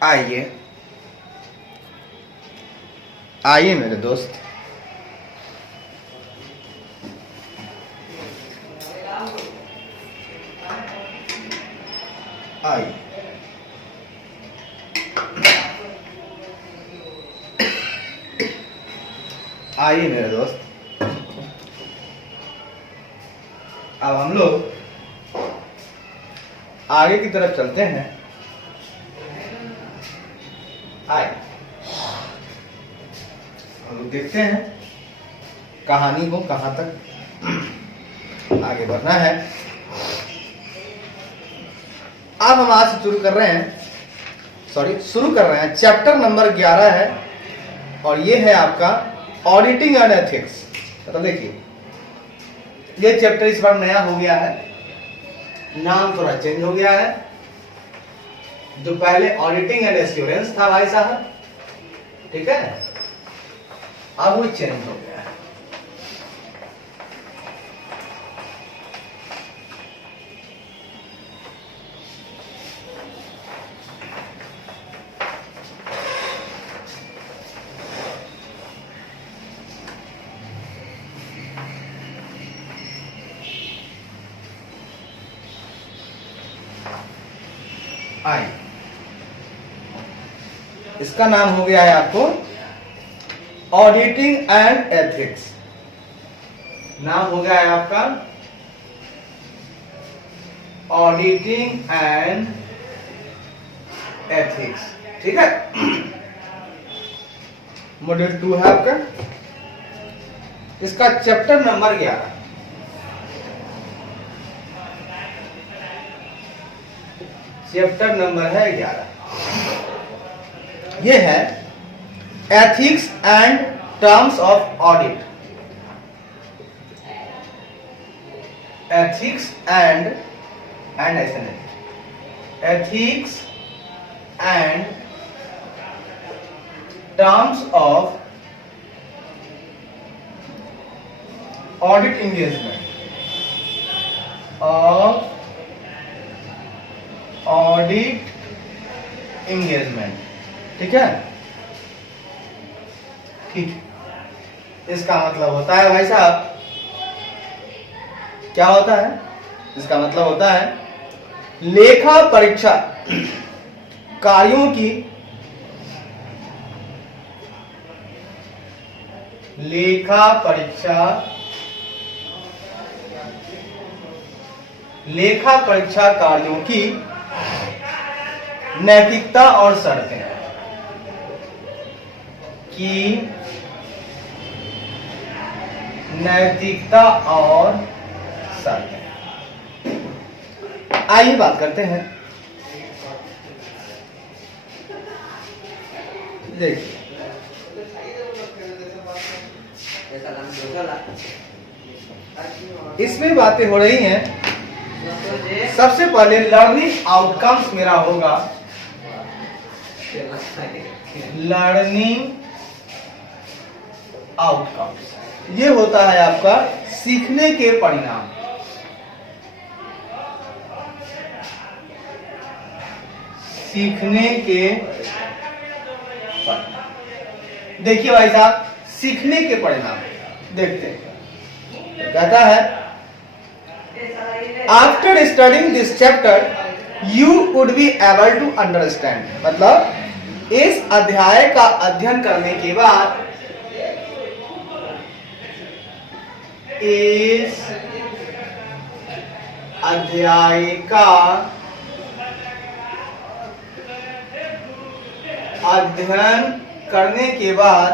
आइए आइए मेरे दोस्त, आइए। आइए मेरे दोस्त, अब हम लोग आगे की तरफ चलते हैं। आइए हम लोग देखते हैं कहानी को कहां तक आगे बढ़ना है। अब हम आज से शुरू कर रहे हैं चैप्टर नंबर 11 है और ये है आपका ऑडिटिंग एंड एथिक्स। तो देखिए ये चैप्टर इस बार नया हो गया है, नाम थोड़ा चेंज हो गया है। जो पहले ऑडिटिंग एंड एश्योरेंस था भाई साहब, ठीक है, अब वो चेंज हो गया है। आई इसका नाम हो गया है आपको ऑडिटिंग एंड एथिक्स। नाम हो गया है आपका ऑडिटिंग एंड एथिक्स, ठीक है। मॉड्यूल 2 है आपका, इसका चैप्टर नंबर 11। चैप्टर नंबर है 11। ये है ethics and terms of audit. Ethics and ऐसे नहीं, ethics and terms of audit engagement of audit engagement, ठीक है। ठीक, इसका मतलब होता है भाई साहब, क्या होता है? इसका मतलब होता है लेखा परीक्षा कार्यों की लेखा परीक्षा कार्यों की नैतिकता और शर्तें की नैतिकता और शर्तें। आइए बात करते हैं। देखिए इसमें बातें हो रही हैं। सबसे पहले लर्निंग आउटकम्स मेरा होगा लर्निंग आउटकम्स। ये होता है आपका सीखने के परिणाम। सीखने के परिणाम, देखिए भाई साहब, सीखने के परिणाम देखते हैं। कहता है after studying this chapter you would be able to understand. मतलब इस अध्याय का अध्ययन करने के बाद इस अध्याय का अध्ययन करने के बाद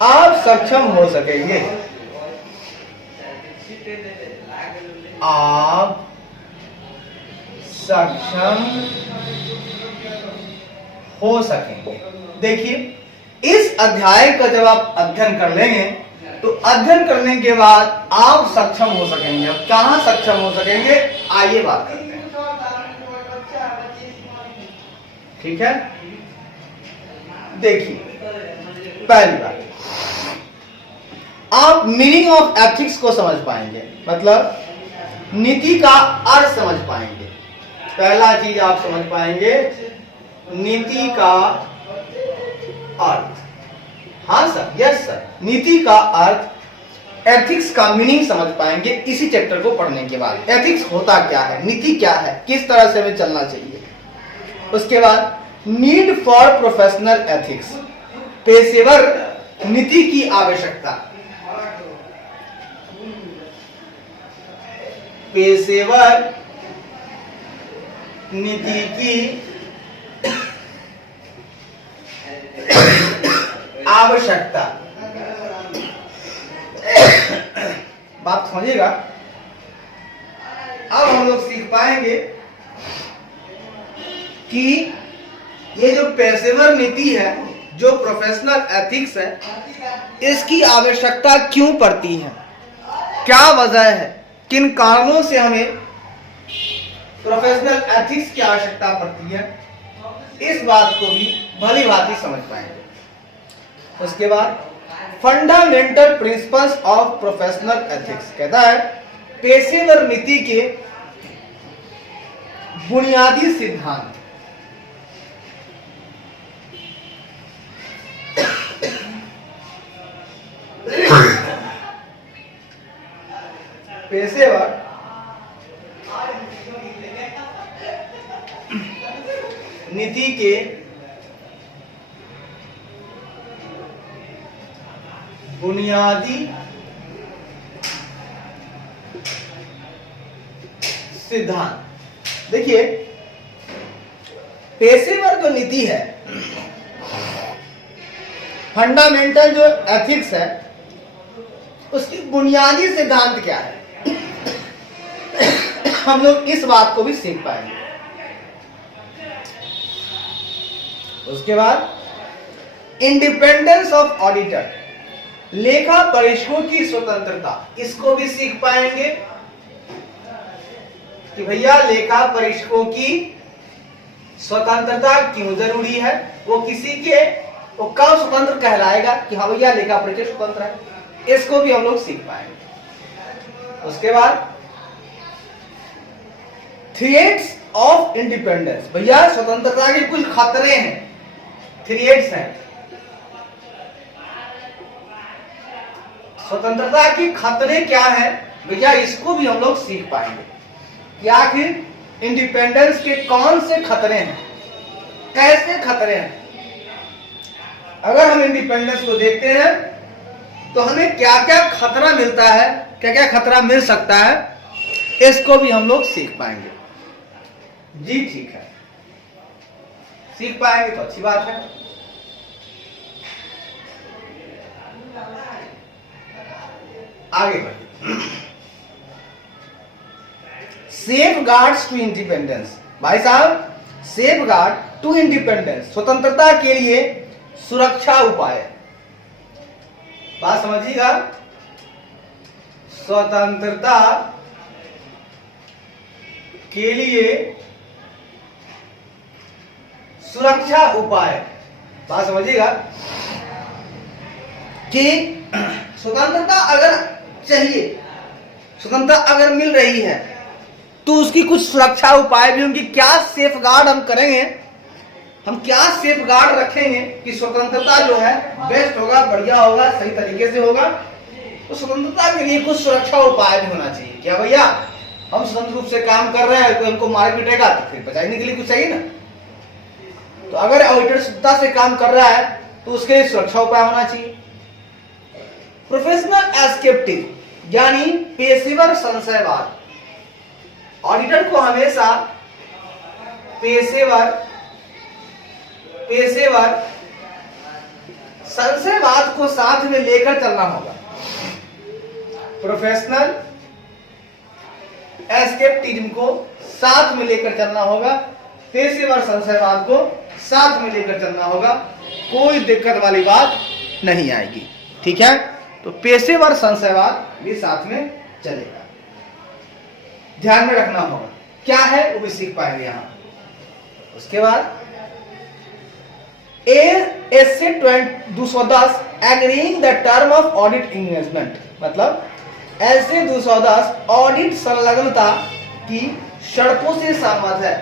आप सक्षम हो सकेंगे, आप सक्षम हो सकेंगे। देखिए इस अध्याय का जब आप अध्ययन कर लेंगे तो अध्ययन करने के बाद आप सक्षम हो सकेंगे। अब कहां सक्षम हो सकेंगे, आइए बात करते हैं, ठीक है। देखिए पहली बात, आप मीनिंग ऑफ एथिक्स को समझ पाएंगे। मतलब नीति का अर्थ समझ पाएंगे। पहला चीज आप समझ पाएंगे नीति का अर्थ। हाँ सर, यस सर, नीति का अर्थ, एथिक्स का मीनिंग समझ पाएंगे इसी चैप्टर को पढ़ने के बाद। एथिक्स होता क्या है, नीति क्या है, किस तरह से हमें चलना चाहिए। उसके बाद नीड फॉर प्रोफेशनल एथिक्स, पेशेवर नीति की आवश्यकता। पेशेवर नीति की आवश्यकता। बात समझिएगा। अब हम लोग सीख पाएंगे कि ये जो पेशेवर नीति है, जो प्रोफेशनल एथिक्स है, इसकी आवश्यकता क्यों पड़ती है, क्या वजह है, किन कारणों से हमें प्रोफेशनल एथिक्स की आवश्यकता पड़ती है, इस बात को भी भली भांति समझ पाएंगे। उसके बाद fundamental principles of professional ethics, कहता है पेशेवर नीति के बुनियादी सिद्धांत। पेशेवर नीति के बुनियादी सिद्धांत। देखिए, पेशेवर जो नीति है, फंडामेंटल जो एथिक्स है, उसकी बुनियादी सिद्धांत क्या है, हम लोग इस बात को भी सीख पाएंगे। उसके बाद इंडिपेंडेंस ऑफ ऑडिटर, लेखा परीक्षकों की स्वतंत्रता, इसको भी सीख पाएंगे कि भैया लेखा परीक्षकों की स्वतंत्रता क्यों जरूरी है, वो किसी के, वो कब स्वतंत्र कहलाएगा कि हाँ भैया लेखा परीक्षक स्वतंत्र है, इसको भी हम लोग सीख पाएंगे। उसके बाद थ्रेट्स ऑफ इंडिपेंडेंस, भैया स्वतंत्रता के कुछ खतरे हैं, थ्रेट्स हैं, स्वतंत्रता के खतरे क्या है भैया, इसको भी हम लोग सीख पाएंगे कि आखिर इंडिपेंडेंस के कौन से खतरे हैं, कैसे खतरे हैं। अगर हम इंडिपेंडेंस को देखते हैं तो हमें क्या क्या खतरा मिलता है, क्या क्या खतरा मिल सकता है, इसको भी हम लोग सीख पाएंगे। जी ठीक है, सीख पाएंगे तो अच्छी बात है। आगे बढ़िए। सेफ गार्ड्स टू इंडिपेंडेंस, भाई साहब, सेफ गार्ड टू इंडिपेंडेंस, स्वतंत्रता के लिए सुरक्षा उपाय। बात समझिएगा, स्वतंत्रता के लिए सुरक्षा उपाय। बात समझिएगा कि स्वतंत्रता अगर चाहिए, स्वतंत्रता अगर मिल रही है तो उसकी कुछ सुरक्षा उपाय भी होंगे। क्या सेफ गार्ड हम करेंगे, हम क्या सेफ गार्ड रखेंगे कि स्वतंत्रता जो है बेस्ट होगा, बढ़िया होगा, सही तरीके से होगा। तो स्वतंत्रता के लिए कुछ सुरक्षा उपाय भी होना चाहिए। क्या भैया हम स्वतंत्र रूप से काम कर रहे हैं, कोई हमको मार पीटेगा तो फिर बचाने के लिए कुछ चाहिए ना। तो अगर ऑडिटर शुद्धता से काम कर रहा है तो उसके लिए सुरक्षा उपाय होना चाहिए। प्रोफेशनल एस्केप्टिव यानी पेशेवर संशयवाद, ऑडिटर को हमेशा पेशेवर संशयवाद को साथ में लेकर चलना होगा। प्रोफेशनल एस्केप्टिज्म को साथ में लेकर चलना होगा, पेशेवर संशयवाद को साथ में लेकर चलना होगा, कोई दिक्कत वाली बात नहीं आएगी। ठीक है, तो पेशेवर संशयवाद भी साथ में चलेगा, ध्यान में रखना होगा। क्या है वो भी सीख पाएंगे यहां। उसके बाद एसे 210 agreeing the term of audit engagement, मतलब ऐसे 210 ऑडिट संलग्नता की शर्तों से सहमत है।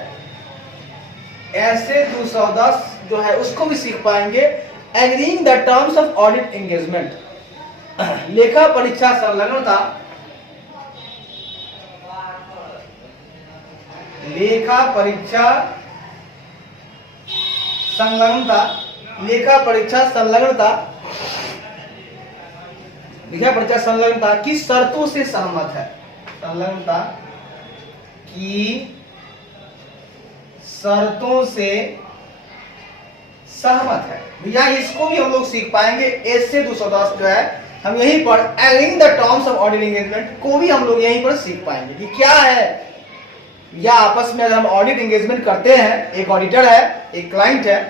ऐसे 210 जो है उसको भी सीख पाएंगे। Agreeing the terms of audit engagement, लेखा परीक्षा संलग्नता, लेखा परीक्षा संलग्नता, लेखा परीक्षा संलग्नता, लेखा परीक्षा संलग्नता की शर्तों से सहमत है। संलग्नता की शर्तों से सहमत है भैया, इसको भी हम लोग सीख पाएंगे। ऐसे 210 जो है हम यहीं पर agreeing the terms of audit engagement को भी हम लोग यहीं पर सीख पाएंगे कि क्या है, या आपस में अगर हम ऑडिट एंगेजमेंट करते हैं, एक ऑडिटर है एक क्लाइंट है,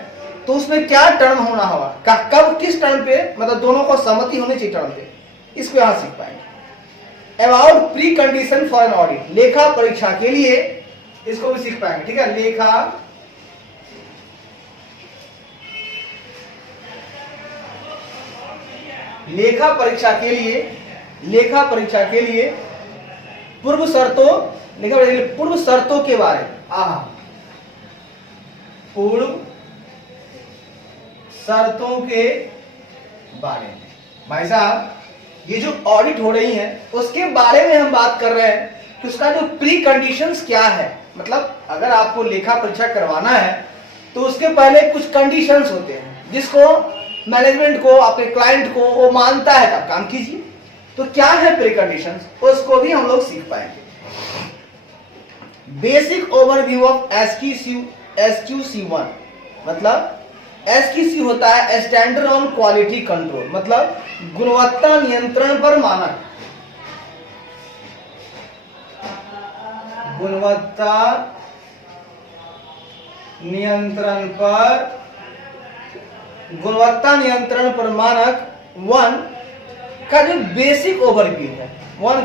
तो उसमें क्या टर्म होना होगा, कब किस टर्म पे, मतलब दोनों को सहमति होनी चाहिए टर्म पे, इसको यहां सीख पाएंगे। About pre condition for an audit, लेखा परीक्षा के लिए इसको भी सीख पाएंगे। ठीक है, लेखा परीक्षा के लिए, लेखा परीक्षा के लिए पूर्व शर्तों, लेखा परीक्षा के लिए पूर्व शर्तों के बारे में, पूर्व शर्तों के बारे में। भाई साहब ये जो ऑडिट हो रही है उसके बारे में हम बात कर रहे हैं कि उसका जो प्री कंडीशंस क्या है। मतलब अगर आपको लेखा परीक्षा करवाना है तो उसके पहले कुछ कंडीशंस होते हैं जिसको मैनेजमेंट को, आपके क्लाइंट को वो मानता है तब काम कीजिए। तो क्या है प्री कंडीशंस, उसको भी हम लोग सीख पाएंगे। बेसिक ओवरव्यू ऑफ SQC1, मतलब SQC होता है स्टैंडर्ड ऑन क्वालिटी कंट्रोल, मतलब गुणवत्ता नियंत्रण पर मानक, गुणवत्ता नियंत्रण पर मानक 1 का जो बेसिक ओवरव्यू है, 1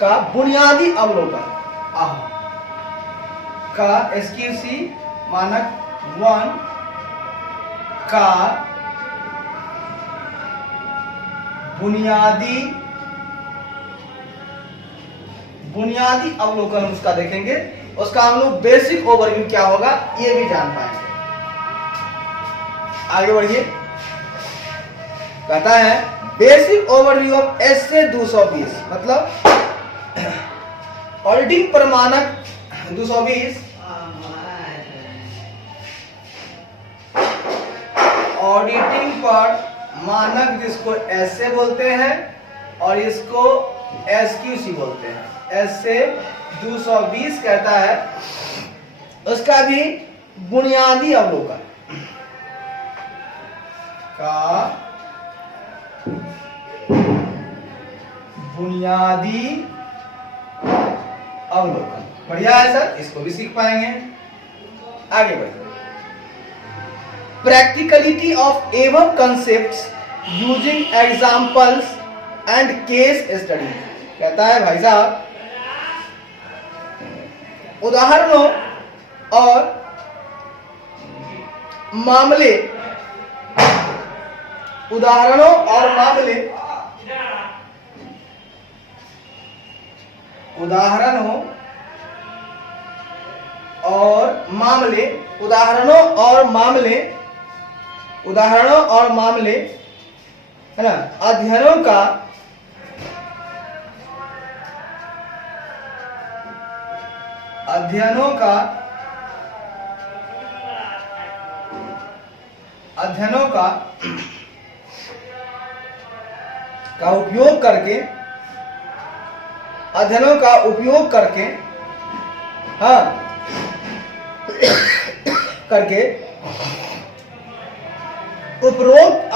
का बुनियादी अवलोकन का, SQC मानक 1 का बुनियादी अवलोकन उसका देखेंगे। उसका हम लोग बेसिक ओवरव्यू क्या होगा ये भी जान पाएंगे। आगे बढ़िए, कहता है बेसिक ओवरव्यू ऑफ ऐसे 220, मतलब ऑडिटिंग पर मानक 220, ऑडिटिंग पर मानक जिसको ऐसे बोलते हैं और इसको SQC बोलते हैं। ऐसे 220 कहता है उसका भी बुनियादी अवलोकन का, बुनियादी अवलोकन। बढ़िया है सर, इसको भी सीख पाएंगे। आगे बढ़िए, प्रैक्टिकलिटी ऑफ एवं concepts using examples and case study, कहता है भाई साहब उदाहरणों और मामले, उदाहरणों और मामले, उदाहरणों और मामले, उदाहरणों और मामले, उदाहरणों और मामले है ना, अध्ययनों का उपयोग करके, अध्ययनों का उपयोग करके, हाँ करके उपरोक्त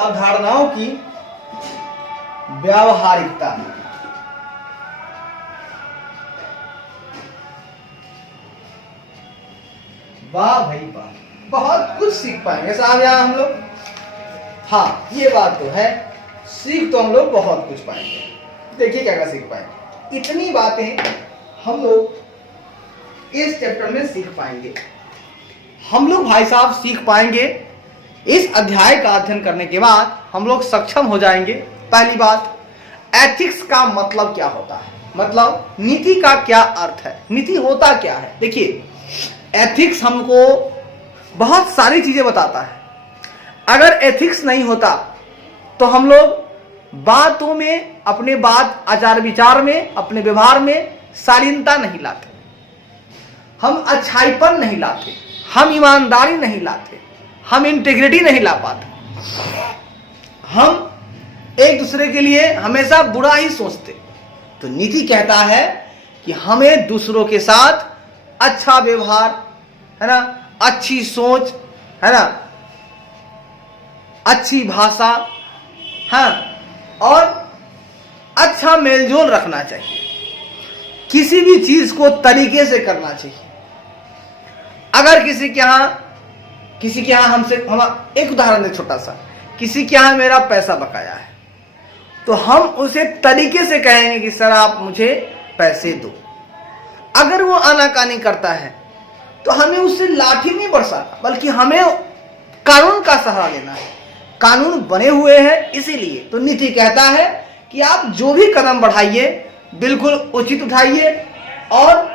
अवधारणाओं की व्यावहारिकता, वाह भाई वाह, बहुत कुछ सीख पाएंगे साहब यहाँ हम लोग। हाँ ये बात तो है, सीख तो हम लोग बहुत कुछ पाएंगे। देखिए क्या क्या सीख पाएंगे, इतनी बातें हम लोग इस चैप्टर में सीख पाएंगे। हम लोग भाई साहब सीख पाएंगे, इस अध्याय का अध्ययन करने के बाद हम लोग सक्षम हो जाएंगे। पहली बात, एथिक्स का मतलब क्या होता है, मतलब नीति का क्या अर्थ है, नीति होता क्या है। देखिए, एथिक्स हमको बहुत सारी चीजें बताता है। अगर एथिक्स नहीं होता तो हम लोग बातों में, अपने बात आचार विचार में, अपने व्यवहार में शालीनता नहीं लाते, हम अच्छाईपन नहीं लाते, हम ईमानदारी नहीं लाते, हम इंटीग्रिटी नहीं ला पाते, हम एक दूसरे के लिए हमेशा बुरा ही सोचते। तो नीति कहता है कि हमें दूसरों के साथ अच्छा व्यवहार, है ना, अच्छी सोच, है ना, अच्छी भाषा, हाँ, और अच्छा मेलजोल रखना चाहिए। किसी भी चीज को तरीके से करना चाहिए। अगर किसी के यहाँ हमसे, हम एक उदाहरण दे छोटा सा, किसी के यहाँ मेरा पैसा बकाया है तो हम उसे तरीके से कहेंगे कि सर आप मुझे पैसे दो। अगर वो आनाकानी करता है तो हमें उससे लाठी नहीं बरसाना, बल्कि हमें कानून का सहारा लेना है। कानून बने हुए हैं, इसीलिए तो नीति कहता है कि आप जो भी कदम बढ़ाइए बिल्कुल उचित उठाइए और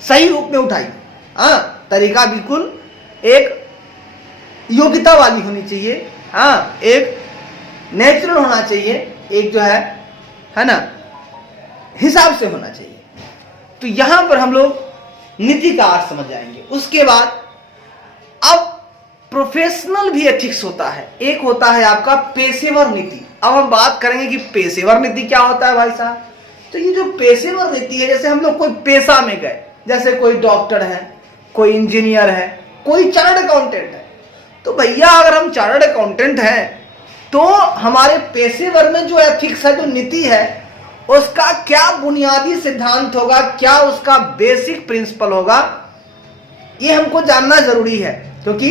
सही रूप में उठाइए। हाँ, तरीका बिल्कुल एक योग्यता वाली होनी चाहिए, हाँ, एक नेचुरल होना चाहिए, एक जो है ना, हिसाब से होना चाहिए। तो यहां पर हम लोग नीति का अर्थ समझ जाएंगे। उसके बाद अब प्रोफेशनल भी एथिक्स होता है, एक होता है आपका पेशेवर नीति। अब हम बात करेंगे कि पेशेवर नीति क्या होता है भाई साहब। तो ये जो पेशेवर नीति है, जैसे हम लोग कोई पेशा में गए, जैसे कोई डॉक्टर है, कोई इंजीनियर है, कोई चार्टर्ड अकाउंटेंट है, तो भैया अगर हम चार्टर्ड अकाउंटेंट हैं तो हमारे पेशेवर में जो एथिक्स है, जो नीति है, उसका क्या बुनियादी सिद्धांत होगा, क्या उसका बेसिक प्रिंसिपल होगा, ये हमको जानना जरूरी है। क्योंकि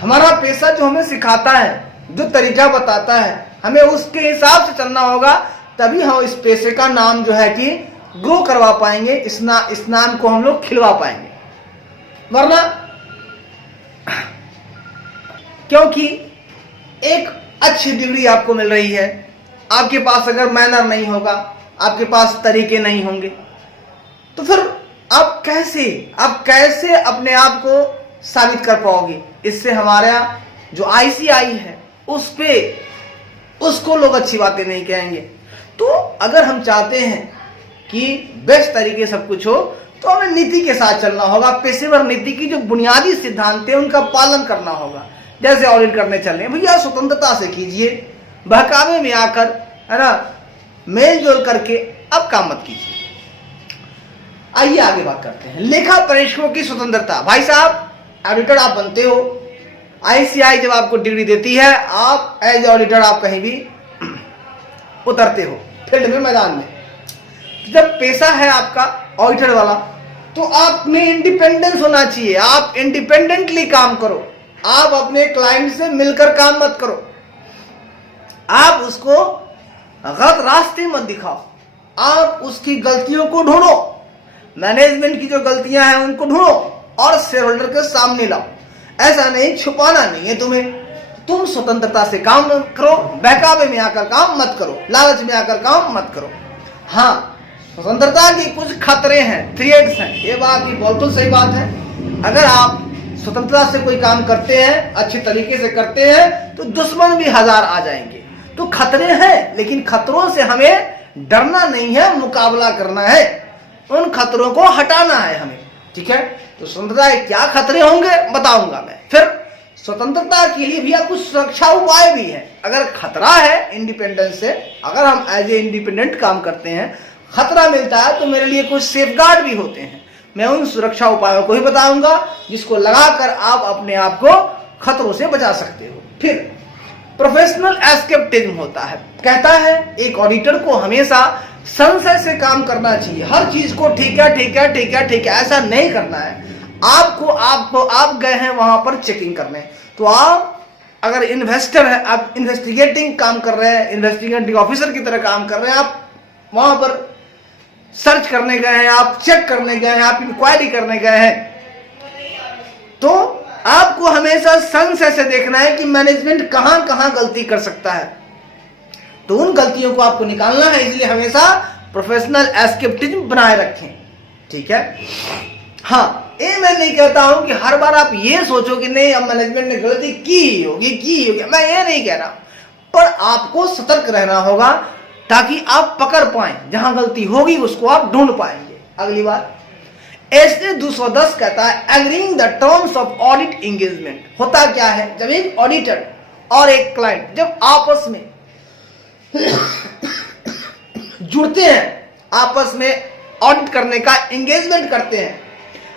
हमारा पेशा जो हमें सिखाता है, जो तरीका बताता है, हमें उसके हिसाब से चलना होगा, तभी हम इस पेशे का नाम जो है कि ग्रो करवा पाएंगे, इस नाम को हम लोग खिलवा पाएंगे। वरना क्योंकि एक अच्छी डिग्री आपको मिल रही है, आपके पास अगर मैनर नहीं होगा, आपके पास तरीके नहीं होंगे, तो फिर आप कैसे अपने आप को साबित कर पाओगे। इससे हमारा जो आईसीआई है उसको लोग अच्छी बातें नहीं कहेंगे। तो अगर हम चाहते हैं कि बेस्ट तरीके सब कुछ हो, तो हमें नीति के साथ चलना होगा। पेशेवर नीति की जो बुनियादी सिद्धांत है उनका पालन करना होगा। जैसे ऑडिट करने चल रहे हैं, भैया स्वतंत्रता से कीजिए, बहकावे में आकर, है ना, मेल जोल करके अब काम मत कीजिए। आइए आगे बात करते हैं लेखा परीक्षकों की स्वतंत्रता। भाई साहब, ऑडिटर आप बनते हो, आईसीआई जब आपको डिग्री देती है, आप एज ऑडिटर आप कहीं भी उतरते हो फील्ड में, मैदान में। जब पेशा है आपका ऑडिटर वाला, तो आप में इंडिपेंडेंस होना चाहिए। आप इंडिपेंडेंटली काम करो, आप अपने क्लाइंट से मिलकर काम मत करो, आप उसको गलत रास्ते मत दिखाओ, आप उसकी गलतियों को ढूंढो, मैनेजमेंट की जो गलतियां हैं उनको ढूंढो और शेयर होल्डर के सामने लाओ। ऐसा नहीं, छुपाना नहीं है तुम्हें। तुम स्वतंत्रता से काम करो, बहकावे में आकर काम मत करो, लालच में आकर काम मत करो। हाँ, स्वतंत्रता के कुछ खतरे हैं, थ्रेट्स हैं, ये बात ही बिल्कुल सही बात है। अगर आप स्वतंत्रता से कोई काम करते हैं, अच्छे तरीके से करते हैं, तो दुश्मन भी हजार आ जाएंगे। तो खतरे हैं, लेकिन खतरों से हमें डरना नहीं है, मुकाबला करना है, उन खतरों को हटाना है हमें। ठीक है, तो स्वतंत्रता के क्या खतरे होंगे बताऊंगा मैं। फिर स्वतंत्रता के लिए भी कुछ सुरक्षा उपाय भी है। अगर खतरा है इंडिपेंडेंस से, अगर हम एज ए इंडिपेंडेंट काम करते हैं, खतरा मिलता है, तो मेरे लिए कुछ सेफगार्ड भी होते हैं। मैं उन सुरक्षा उपायों को ही बताऊंगा जिसको लगाकर आप अपने आप को खतरों से बचा सकते हो। फिर प्रोफेशनल एस्केप्टिज्म होता है, कहता है एक ऑडिटर को हमेशा संशय से काम करना चाहिए। हर चीज को ठीक है ऐसा नहीं करना है। आप गए हैं वहां पर चेकिंग करने, तो आप अगर इन्वेस्टर है, आप इन्वेस्टिगेटिंग काम कर रहे हैं, इन्वेस्टिगेटिंग ऑफिसर की तरह काम कर रहे हैं, आप वहां पर करने गए हैं, आप चेक करने गए हैं, आप इंक्वायरी करने गए हैं, तो आपको हमेशा संशय से देखना है कि मैनेजमेंट कहां कहां गलती कर सकता है, तो उन गलतियों को आपको निकालना है। इसलिए हमेशा प्रोफेशनल एस्केप्टिज्म बनाए रखें, ठीक है। हाँ, ये मैं नहीं कहता हूं कि हर बार आप ये सोचो कि नहीं अब मैनेजमेंट ने गलती की होगी, मैं ये नहीं कह रहा, पर आपको सतर्क रहना होगा ताकि आप पकड़ पाएं, जहां गलती होगी उसको आप ढूंढ पाएंगे। अगली बात, ऐसे 210 कहता है agreeing the terms of audit engagement. होता क्या है, जब एक ऑडिटर और एक क्लाइंट जब आपस में जुड़ते हैं, आपस में ऑडिट करने का एंगेजमेंट करते हैं।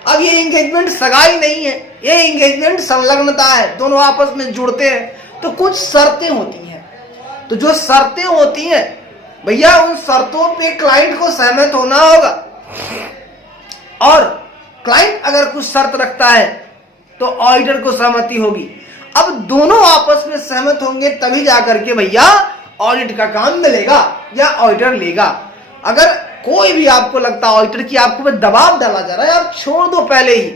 अब ये एंगेजमेंट सगाई नहीं है, ये एंगेजमेंट संलग्नता है, दोनों आपस में जुड़ते हैं तो कुछ शर्तें होती हैं। तो जो शर्तें होती हैं भैया, उन शर्तों पे क्लाइंट को सहमत होना होगा, और क्लाइंट अगर कुछ शर्त रखता है तो ऑडिटर को सहमति होगी। अब दोनों आपस में सहमत होंगे तभी जाकर के भैया ऑडिट का काम मिलेगा या ऑडिटर लेगा। अगर कोई भी आपको लगता है ऑडिटर की आपको दबाव डाला जा रहा है, आप छोड़ दो पहले ही,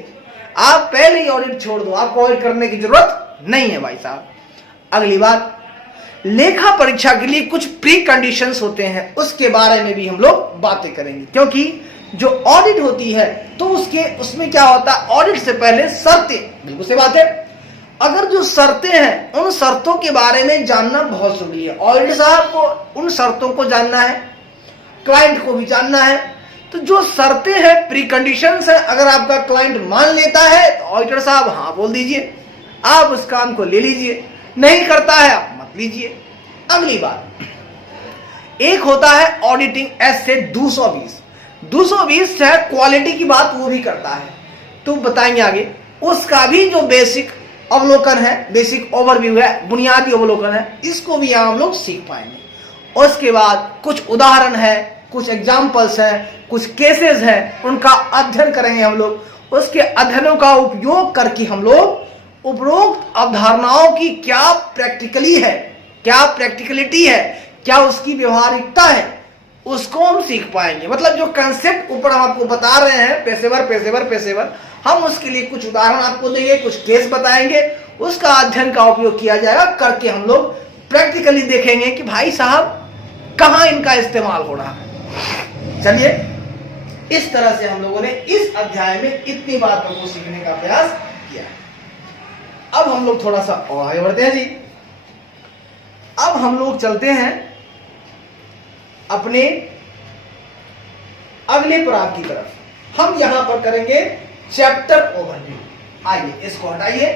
आप पहले ही ऑडिट छोड़ दो, आपको ऑडिट करने की जरूरत नहीं है भाई साहब। अगली बात, लेखा परीक्षा के लिए कुछ प्री कंडीशंस होते हैं, उसके बारे में भी हम लोग बातें करेंगे, क्योंकि जो ऑडिट होती है तो उसमें क्या होता है, ऑडिट से पहले शर्तें, बिल्कुल सही बात है। अगर जो शर्तें हैं उन शर्तों के बारे में जानना बहुत जरूरी है। ऑडिटर साहब को उन शर्तों को जानना है, क्लाइंट को भी जानना है। तो जो शर्तें हैं, प्री कंडीशंस है, अगर आपका क्लाइंट मान लेता है तो ऑडिटर साहब हाँ बोल दीजिए, आप उस काम को ले लीजिए, नहीं करता है आप मत लीजिए। अगली बात, एक होता है ऑडिटिंग ऐसे 220 है, क्वालिटी की बात वो भी करता है, तो बताएंगे आगे। उसका भी जो बेसिक अवलोकन है, बेसिक ओवरव्यू है, बुनियादी अवलोकन है, इसको भी हम लोग सीख पाएंगे। उसके बाद कुछ उदाहरण है, कुछ एग्जाम्पल्स हैं, कुछ केसेस हैं, उनका अध्ययन करेंगे हम लोग। उसके अध्ययनों का उपयोग करके हम लोग उपरोक्त अवधारणाओं की क्या प्रैक्टिकली है, क्या प्रैक्टिकलिटी है, क्या उसकी व्यवहारिकता है, उसको हम सीख पाएंगे। मतलब जो कंसेप्ट ऊपर हम आपको बता रहे हैं, पेशेवर, हम उसके लिए कुछ उदाहरण आपको देंगे, कुछ केस बताएंगे, उसका अध्ययन का उपयोग किया जाएगा, करके हम लोग प्रैक्टिकली देखेंगे कि भाई साहब कहां इनका इस्तेमाल हो रहा है। चलिए, इस तरह से हम लोगों ने इस अध्याय में इतनी बातों को सीखने का प्रयास किया। अब हम लोग थोड़ा सा और आगे बढ़ते हैं जी। अब हम लोग चलते हैं अपने अगले पड़ाव की तरफ। हम यहां पर करेंगे चैप्टर ओवरव्यू। आइए इसको हटाइए।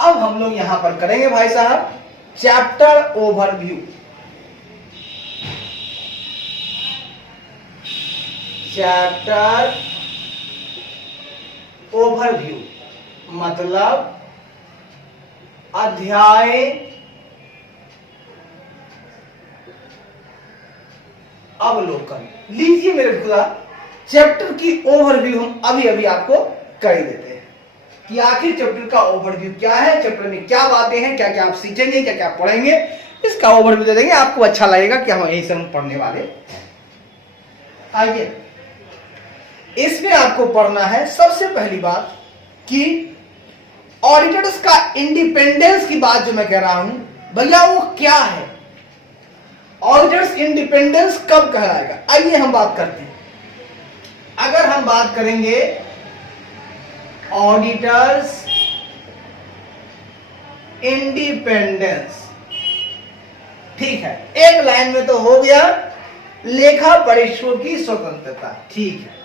अब हम लोग यहां पर करेंगे भाई साहब चैप्टर ओवरव्यू। चैप्टर ओवरव्यू मतलब अध्याय अवलोकन। लीजिए मेरे खुदा, चैप्टर की ओवरव्यू हम अभी अभी आपको कर ही देते हैं कि आखिर चैप्टर का ओवरव्यू क्या है, चैप्टर में क्या बातें हैं, क्या क्या आप सीखेंगे, क्या क्या आप पढ़ेंगे, इसका ओवरव्यू दे देंगे। आपको अच्छा लगेगा कि हम यही से हम पढ़ने वाले हैं। आइए, इसमें आपको पढ़ना है सबसे पहली बात कि ऑडिटर्स का इंडिपेंडेंस की बात जो मैं कह रहा हूं भैया वो क्या है, ऑडिटर्स इंडिपेंडेंस कब कहलाएगा। आइए हम बात करते हैं। अगर हम बात करेंगे ऑडिटर्स इंडिपेंडेंस, ठीक है, एक लाइन में तो हो गया लेखा परीक्षकों की स्वतंत्रता, ठीक है।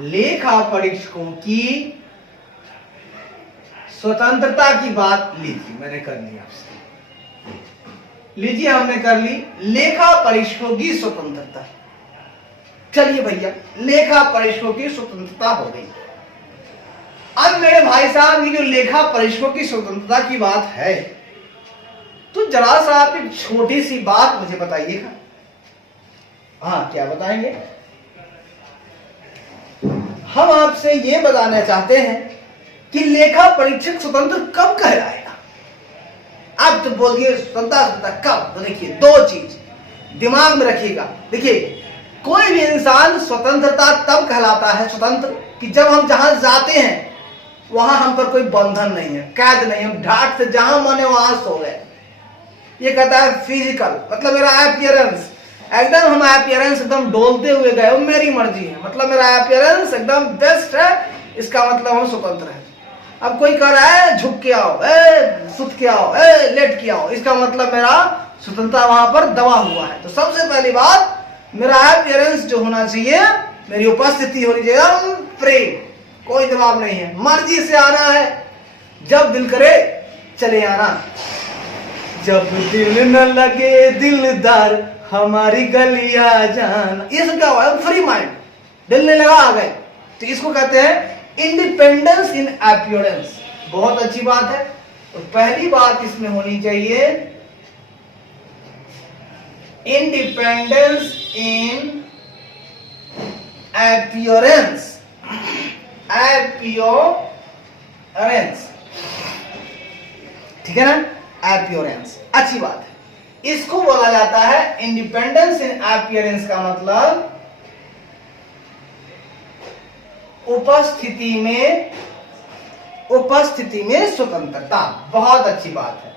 लेखा परीक्षकों की स्वतंत्रता की बात लीजिए, मैंने कर ली आपसे, लीजिए हमने कर ली लेखा परीक्षकों की स्वतंत्रता। चलिए भैया, लेखा परीक्षकों की स्वतंत्रता हो गई। अब मेरे भाई साहब ये जो लेखा परीक्षकों की स्वतंत्रता की बात है, तो जरा सा आप एक छोटी सी बात मुझे बताइएगा हाँ, क्या बताएंगे? हम आपसे ये बताना चाहते हैं कि लेखा परीक्षक स्वतंत्र कब कहलाएगा। आप तो बोलिए स्वतंत्रता कब, तो देखिए दो चीज दिमाग में रखिएगा। देखिए, कोई भी इंसान स्वतंत्रता तब कहलाता है स्वतंत्र कि जब हम जहां जाते हैं वहां हम पर कोई बंधन नहीं है, कैद नहीं, हम ढाट से जहां मन है वहां सो गए। ये कहता है फिजिकल, मतलब मेरा अपीयरेंस एकदम, हम अपीयरेंस एकदम डोलते हुए गए, वो मेरी मर्जी है, मतलब मेरा अपीयरेंस एकदम बेस्ट है, इसका मतलब हम स्वतंत्र हैं। अब कोई कह रहा है झुक के आओ, सुत के आओ, लेट के आओ, इसका मतलब मेरा स्वतंत्रता वहां पर दबा हुआ है। तो सबसे पहली बात, मेरा अपीयरेंस जो होना चाहिए, मेरी उपस्थिति होनी चाहिए फ्री, कोई दबाव नहीं है, मर्जी से आना है, जब दिल करे चले आना। जब दिल न लगे दिलदार हमारी गलियां जाना, ये सब क्या हुआ? फ्री माइंड, दिल नहीं लगा आ गए, तो इसको कहते हैं इंडिपेंडेंस इन अपीयरेंस। बहुत अच्छी बात है। तो पहली बात इसमें होनी चाहिए इंडिपेंडेंस इन अपीयरेंस, अपीयरेंस, ठीक है ना? अपीयरेंस अच्छी बात है। इसको बोला जाता है इंडिपेंडेंस इन अपीयरेंस, का मतलब उपस्थिति में स्वतंत्रता। बहुत अच्छी बात है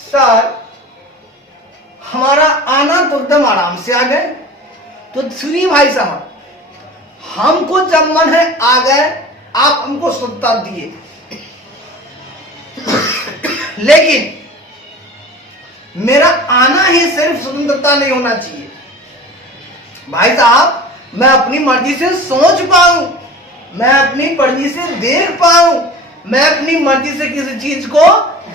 सर, हमारा आना तो एकदम आराम से आ गए, तो सुनिए भाई साहब, हमको जब मन है आ गए, आप हमको स्वतंत्रता दिए, लेकिन मेरा आना ही सिर्फ स्वतंत्रता नहीं होना चाहिए भाई साहब। मैं अपनी मर्जी से सोच पाऊं, मैं अपनी मर्जी से देख पाऊं, मैं अपनी मर्जी से किसी चीज को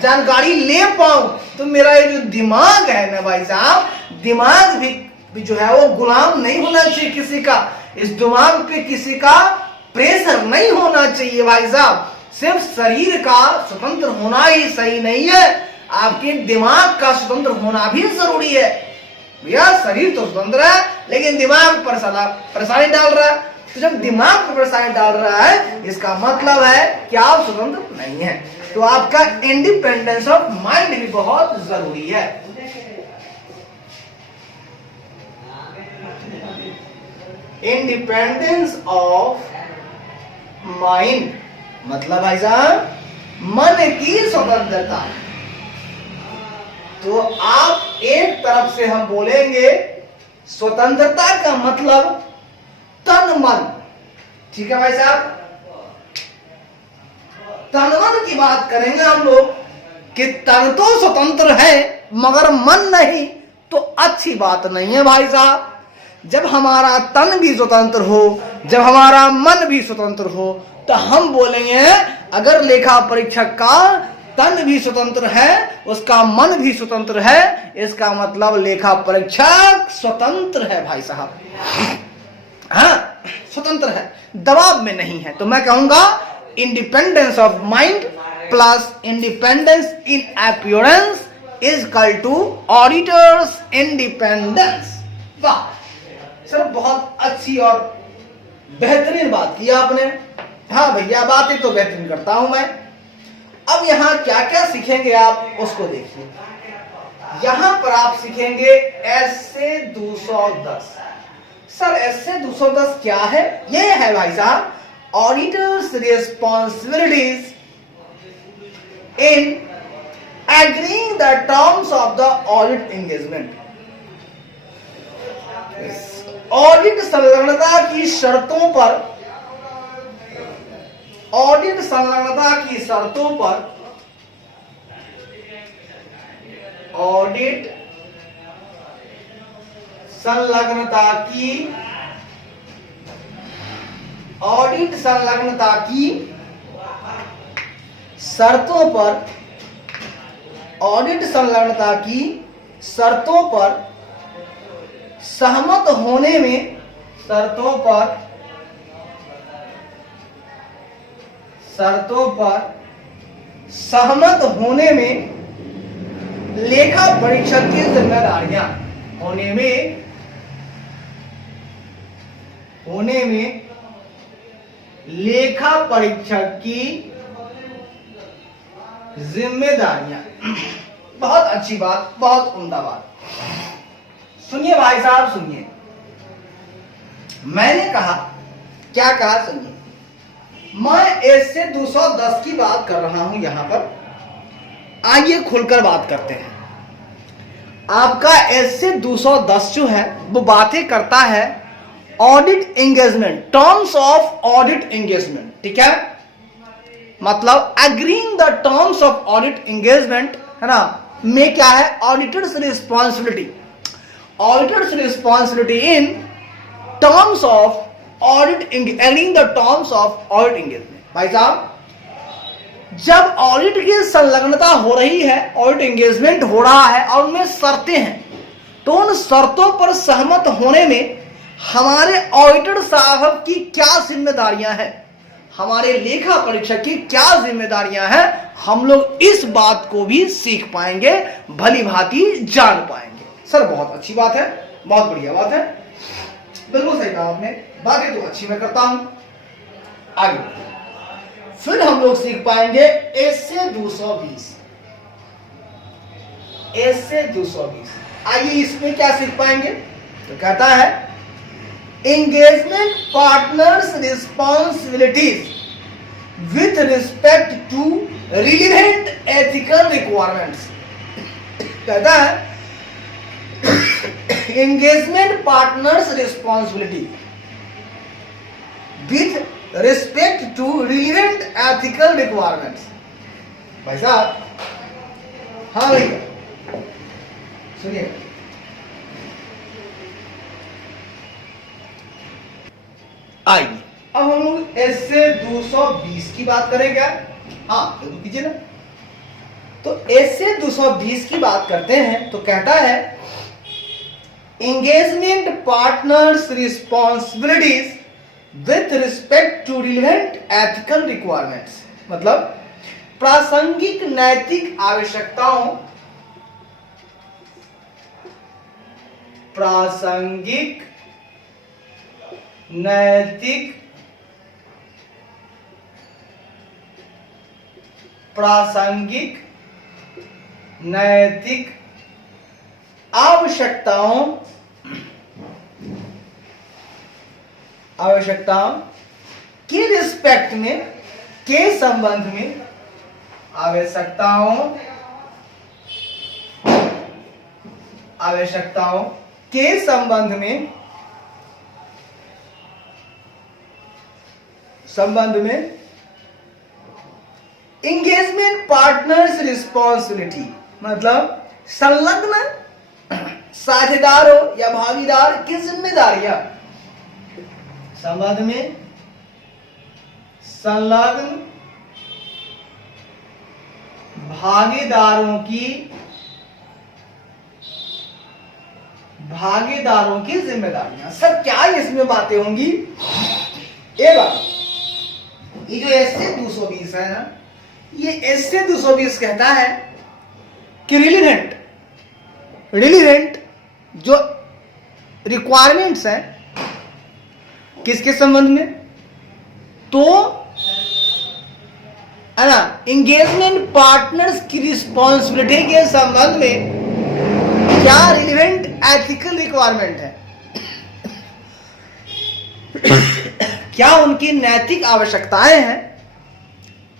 जानकारी ले पाऊं। तो मेरा ये जो दिमाग है ना भाई साहब, दिमाग भी जो है वो गुलाम नहीं होना चाहिए किसी का। इस दिमाग पे किसी का प्रेशर नहीं होना चाहिए भाई साहब। सिर्फ शरीर का स्वतंत्र होना ही सही नहीं है, आपके दिमाग का स्वतंत्र होना भी जरूरी है। भैया शरीर तो स्वतंत्र है, लेकिन दिमाग पर परेशानी डाल रहा है। तो जब दिमाग पर परेशानी डाल रहा है, इसका मतलब है कि आप स्वतंत्र नहीं है। तो आपका इंडिपेंडेंस ऑफ माइंड भी बहुत जरूरी है। इंडिपेंडेंस ऑफ माइंड मतलब भाई साहब मन की स्वतंत्रता। तो आप एक तरफ से हम बोलेंगे स्वतंत्रता का मतलब तन मन, ठीक है भाई साहब। तन मन की बात करेंगे हम लोग कि तन तो स्वतंत्र है मगर मन नहीं, तो अच्छी बात नहीं है भाई साहब। जब हमारा तन भी स्वतंत्र हो, जब हमारा मन भी स्वतंत्र हो, तो हम बोलेंगे अगर लेखा परीक्षक का तन भी स्वतंत्र है, उसका मन भी स्वतंत्र है, इसका मतलब लेखा परीक्षक स्वतंत्र है भाई साहब। हाँ, स्वतंत्र है, दबाव में नहीं है। तो मैं कहूंगा independence of mind plus independence in appearance is equal to auditors independence. वाह सर, बहुत अच्छी और बेहतरीन बात की आपने। हाँ भैया, बातें तो बेहतरीन करता हूं मैं। अब यहां क्या क्या सीखेंगे आप उसको देखिए। यहां पर आप सीखेंगे एसए 210। सर एसए 210 क्या है? ये है भाई साहब auditors responsibilities in agreeing the terms of the audit engagement. Audit संलग्नता की शर्तों पर, ऑडिट संलग्नता की शर्तों पर, ऑडिट संलग्नता की, ऑडिट संलग्नता की शर्तों पर, ऑडिट संलग्नता की शर्तों पर सहमत होने में, शर्तों पर सहमत होने में लेखा परीक्षक की जिम्मेदारियां, होने में होने में लेखा परीक्षक की जिम्मेदारियां। बहुत अच्छी बात, बहुत उम्दा बात। सुनिए भाई साहब, सुनिए, मैंने कहा, क्या कहा सुनिए, मैं एस से 210 की बात कर रहा हूं यहां पर। आइए खुलकर बात करते हैं। आपका एस से 210 जो है वो बातें करता है audit engagement, terms of audit engagement, ठीक है। मतलब agreeing the terms of audit engagement, है ना, में क्या है, auditors responsibility, auditors responsibility in terms of audit, agreeing the terms of audit engagement. भाई साहब, जब ऑडिट की संलग्नता हो रही है, ऑडिट एंगेजमेंट हो रहा है और उनमें शर्तें हैं, तो उन शर्तों पर सहमत होने में हमारे ऑडिटर साहब की क्या जिम्मेदारियां हैं, हमारे लेखा परीक्षक की क्या जिम्मेदारियां हैं, हम लोग इस बात को भी सीख पाएंगे, भली भांति जान पाएंगे। सर बहुत अच्छी बात है, बहुत बढ़िया बात है, बिल्कुल सही कहा आपने, बातें तो अच्छी मैं करता हूं। आगे फिर हम लोग सीख पाएंगे एस से 220, एस से 220। आइए इसमें क्या सीख पाएंगे, तो कहता है engagement partners responsibilities with respect to relevant ethical requirements. कहता है engagement partners responsibility with respect to relevant ethical requirements. भाई साहब, हाँ भैया सुनिए, आइए अब हम लोग एस से 220 की बात करेंगे। हाँ जरूर कीजिए ना। तो एस से 220 की बात करते हैं, तो कहता है engagement partners responsibilities with respect to relevant ethical requirements. मतलब प्रासंगिक नैतिक आवश्यकताओं, प्रासंगिक नैतिक, प्रासंगिक नैतिक आवश्यकताओं, आवश्यकताओं के रिस्पेक्ट में, के संबंध में, आवश्यकताओं, आवश्यकताओं के संबंध में, संबंध में एंगेजमेंट पार्टनर्स रिस्पॉन्सिबिलिटी, मतलब संलग्न साझेदारों या भागीदार की जिम्मेदारियां, संबंध में संलग्न भागीदारों की जिम्मेदारियां। सर क्या इसमें बातें होंगी? ये बात, ये जो एस से 220 है ना, ये एस से 220 कहता है कि रिलेवेंट जो रिक्वायरमेंट्स हैं किसके संबंध में, तो है ना, एंगेजमेंट पार्टनर्स की रिस्पॉन्सिबिलिटी के संबंध में क्या रिलेवेंट एथिकल रिक्वायरमेंट है, क्या उनकी नैतिक आवश्यकताएं हैं,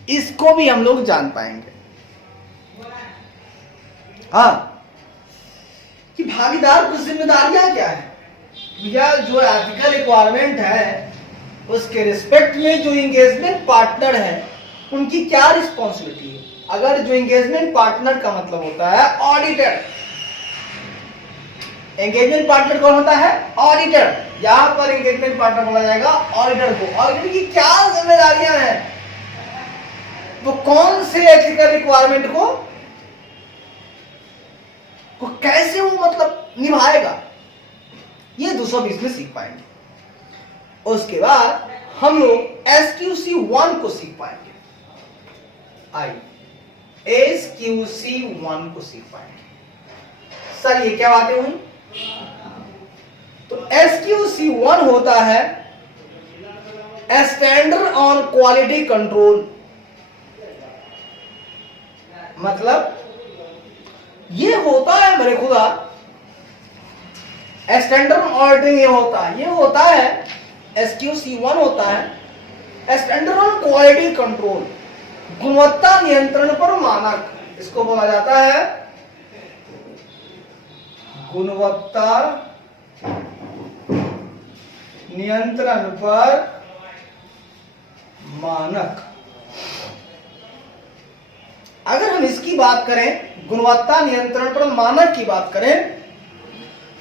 इसको भी हम लोग जान पाएंगे। हाँ, कि भागीदार की जिम्मेदारियां क्या है, या जो एथिकल रिक्वायरमेंट है उसके रिस्पेक्ट में जो एंगेजमेंट पार्टनर है उनकी क्या रिस्पॉन्सिबिलिटी है। अगर जो एंगेजमेंट पार्टनर का मतलब होता है ऑडिटर, एंगेजमेंट पार्टनर कौन होता है? ऑडिटर। यहां पर एंगेजमेंट पार्टनर बोला जाएगा ऑडिटर को। ऑडिटर की क्या जिम्मेदारियां हैं, वो कौन से एथिकल रिक्वायरमेंट को कैसे वो मतलब निभाएगा, ये 220 में सीख पाएंगे। उसके बाद हम लोग SQC 1 को सीख पाएंगे। SQC 1 को सीख पाएंगे। सर ये क्या बातें हुई? तो SQC 1 होता है स्टैंडर्ड ऑन क्वालिटी कंट्रोल, मतलब ये होता है मेरे खुदा, स्टैंडर्ड ऑडिटिंग ये होता है SQC1 होता है स्टैंडर्ड ऑन क्वालिटी कंट्रोल, गुणवत्ता नियंत्रण पर मानक, इसको बोला जाता है गुणवत्ता नियंत्रण पर मानक। अगर हम इसकी बात करें, गुणवत्ता नियंत्रण पर मानक की बात करें,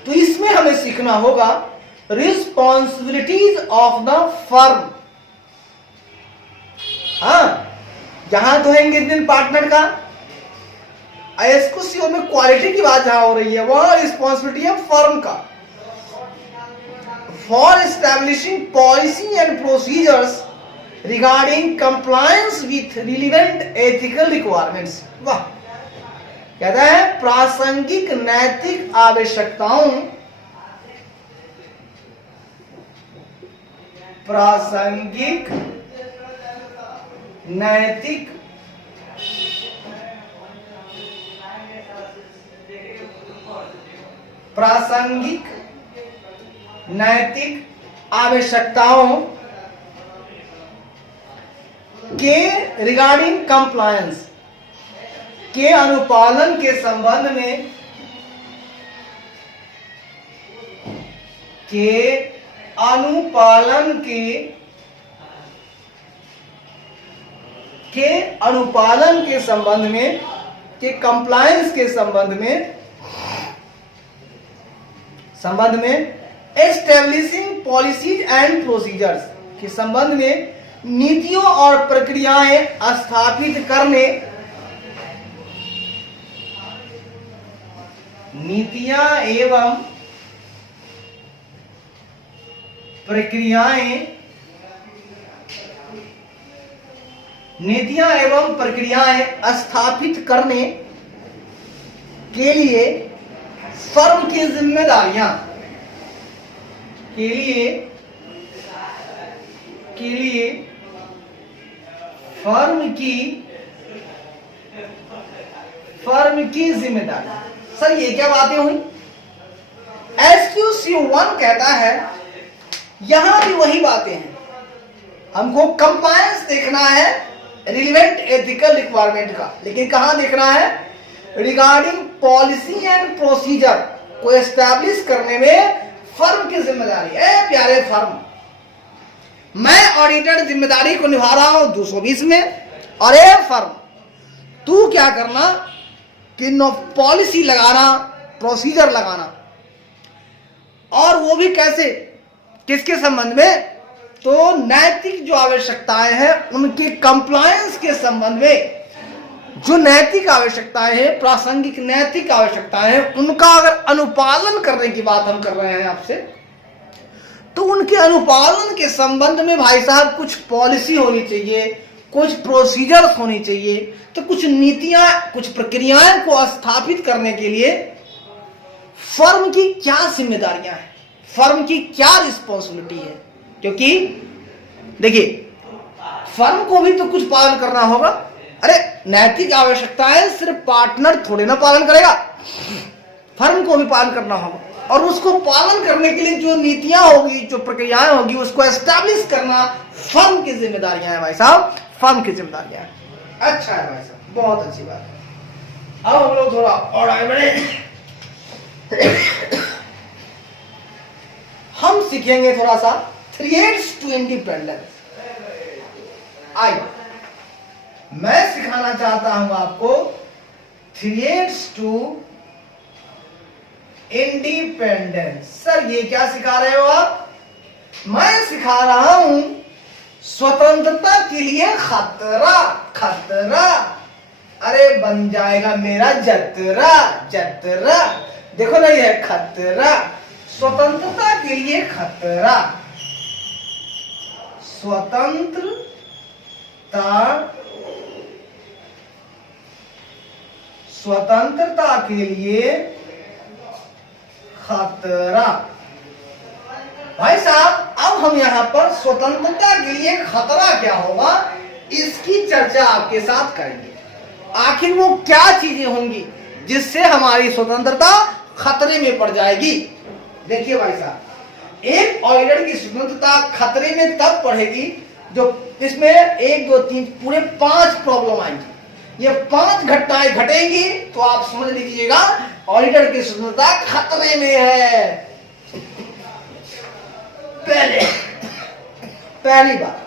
तो इसमें हमें सीखना होगा रिस्पॉन्सिबिलिटीज ऑफ द फर्म। हाँ, जहां तो है इंगेजमेंट पार्टनर का, SQC में क्वालिटी की बात जहां हो रही है वह रिस्पॉन्सिबिलिटी है फर्म का, for establishing policy and procedures regarding compliance with relevant ethical requirements. वाह, कहता है प्रासंगिक नैतिक आवश्यकताओं, प्रासंगिक नैतिक आवश्यकताओं के रिगार्डिंग कंप्लायंस, के अनुपालन के संबंध में, के अनुपालन के संबंध में, के कंप्लायंस के संबंध में एस्टेब्लिशिंग पॉलिसीज एंड प्रोसीजर्स के संबंध में नीतियों और प्रक्रियाएं स्थापित करने, नीतियां एवं प्रक्रियाएं स्थापित करने के लिए फर्म की जिम्मेदारियां, फर्म की जिम्मेदारी। सर ये क्या बातें हुई? SQC1 कहता है यहां भी वही बातें हैं, हमको कंप्लायंस देखना है रिलेवेंट एथिकल रिक्वायरमेंट का, लेकिन कहां देखना है? रिगार्डिंग पॉलिसी एंड प्रोसीजर को एस्टैब्लिश करने में फर्म की जिम्मेदारी है। प्यारे फर्म, मैं ऑडिटर जिम्मेदारी को निभा रहा हूं 220 में, और ए फर्म तू क्या करना कि पॉलिसी लगाना, प्रोसीजर लगाना, और वो भी कैसे, किसके संबंध में? तो नैतिक जो आवश्यकताएं हैं उनके कंप्लायंस के संबंध में, जो नैतिक आवश्यकताएं हैं, प्रासंगिक नैतिक आवश्यकताएं हैं, उनका अगर अनुपालन करने की बात हम कर रहे हैं आपसे, तो उनके अनुपालन के संबंध में भाई साहब कुछ पॉलिसी होनी चाहिए, कुछ प्रोसीजर्स होनी चाहिए, तो कुछ नीतियां, कुछ प्रक्रियाएं को स्थापित करने के लिए फर्म की क्या जिम्मेदारियां हैं, फर्म की क्या रिस्पॉन्सिबिलिटी है। क्योंकि देखिए, फर्म को भी तो कुछ पालन करना होगा। अरे नैतिक आवश्यकताएं सिर्फ पार्टनर थोड़े ना पालन करेगा, फर्म को भी पालन करना होगा, और उसको पालन करने के लिए जो नीतियां होगी, जो प्रक्रियाएं होगी, उसको एस्टैब्लिश करना फर्म की जिम्मेदारियां है भाई साहब, फर्म की जिम्मेदारियां है। अच्छा है भाई साहब, बहुत अच्छी बात है। अब हम लोग थोड़ा और आगे बढ़े, हम सीखेंगे थोड़ा सा थ्रेड्स टू इंडिपेंडेंस। आइए, मैं सिखाना चाहता हूं आपको थ्रेड्स टू इंडिपेंडेंस। सर ये क्या सिखा रहे हो आप? मैं सिखा रहा हूं स्वतंत्रता के लिए खतरा। खतरा, अरे बन जाएगा मेरा जतरा। जतरा, देखो ना ये खतरा, स्वतंत्रता के लिए खतरा। स्वतंत्रता के लिए खतरा। भाई साहब, अब हम यहाँ पर स्वतंत्रता के लिए खतरा क्या होगा इसकी चर्चा आपके साथ करेंगे। आखिर वो क्या चीजें होंगी जिससे हमारी स्वतंत्रता खतरे में पड़ जाएगी। देखिए भाई साहब, एक ऑडिटर की स्वतंत्रता खतरे में तब पड़ेगी जो इसमें 1 2 3 पूरे 5 प्रॉब्लम आएंगी। ये 5 घटनाएं घटेंगी तो आप समझ लीजिएगा ऑडिटर की स्वतंत्रता खतरे में है। पहली बात,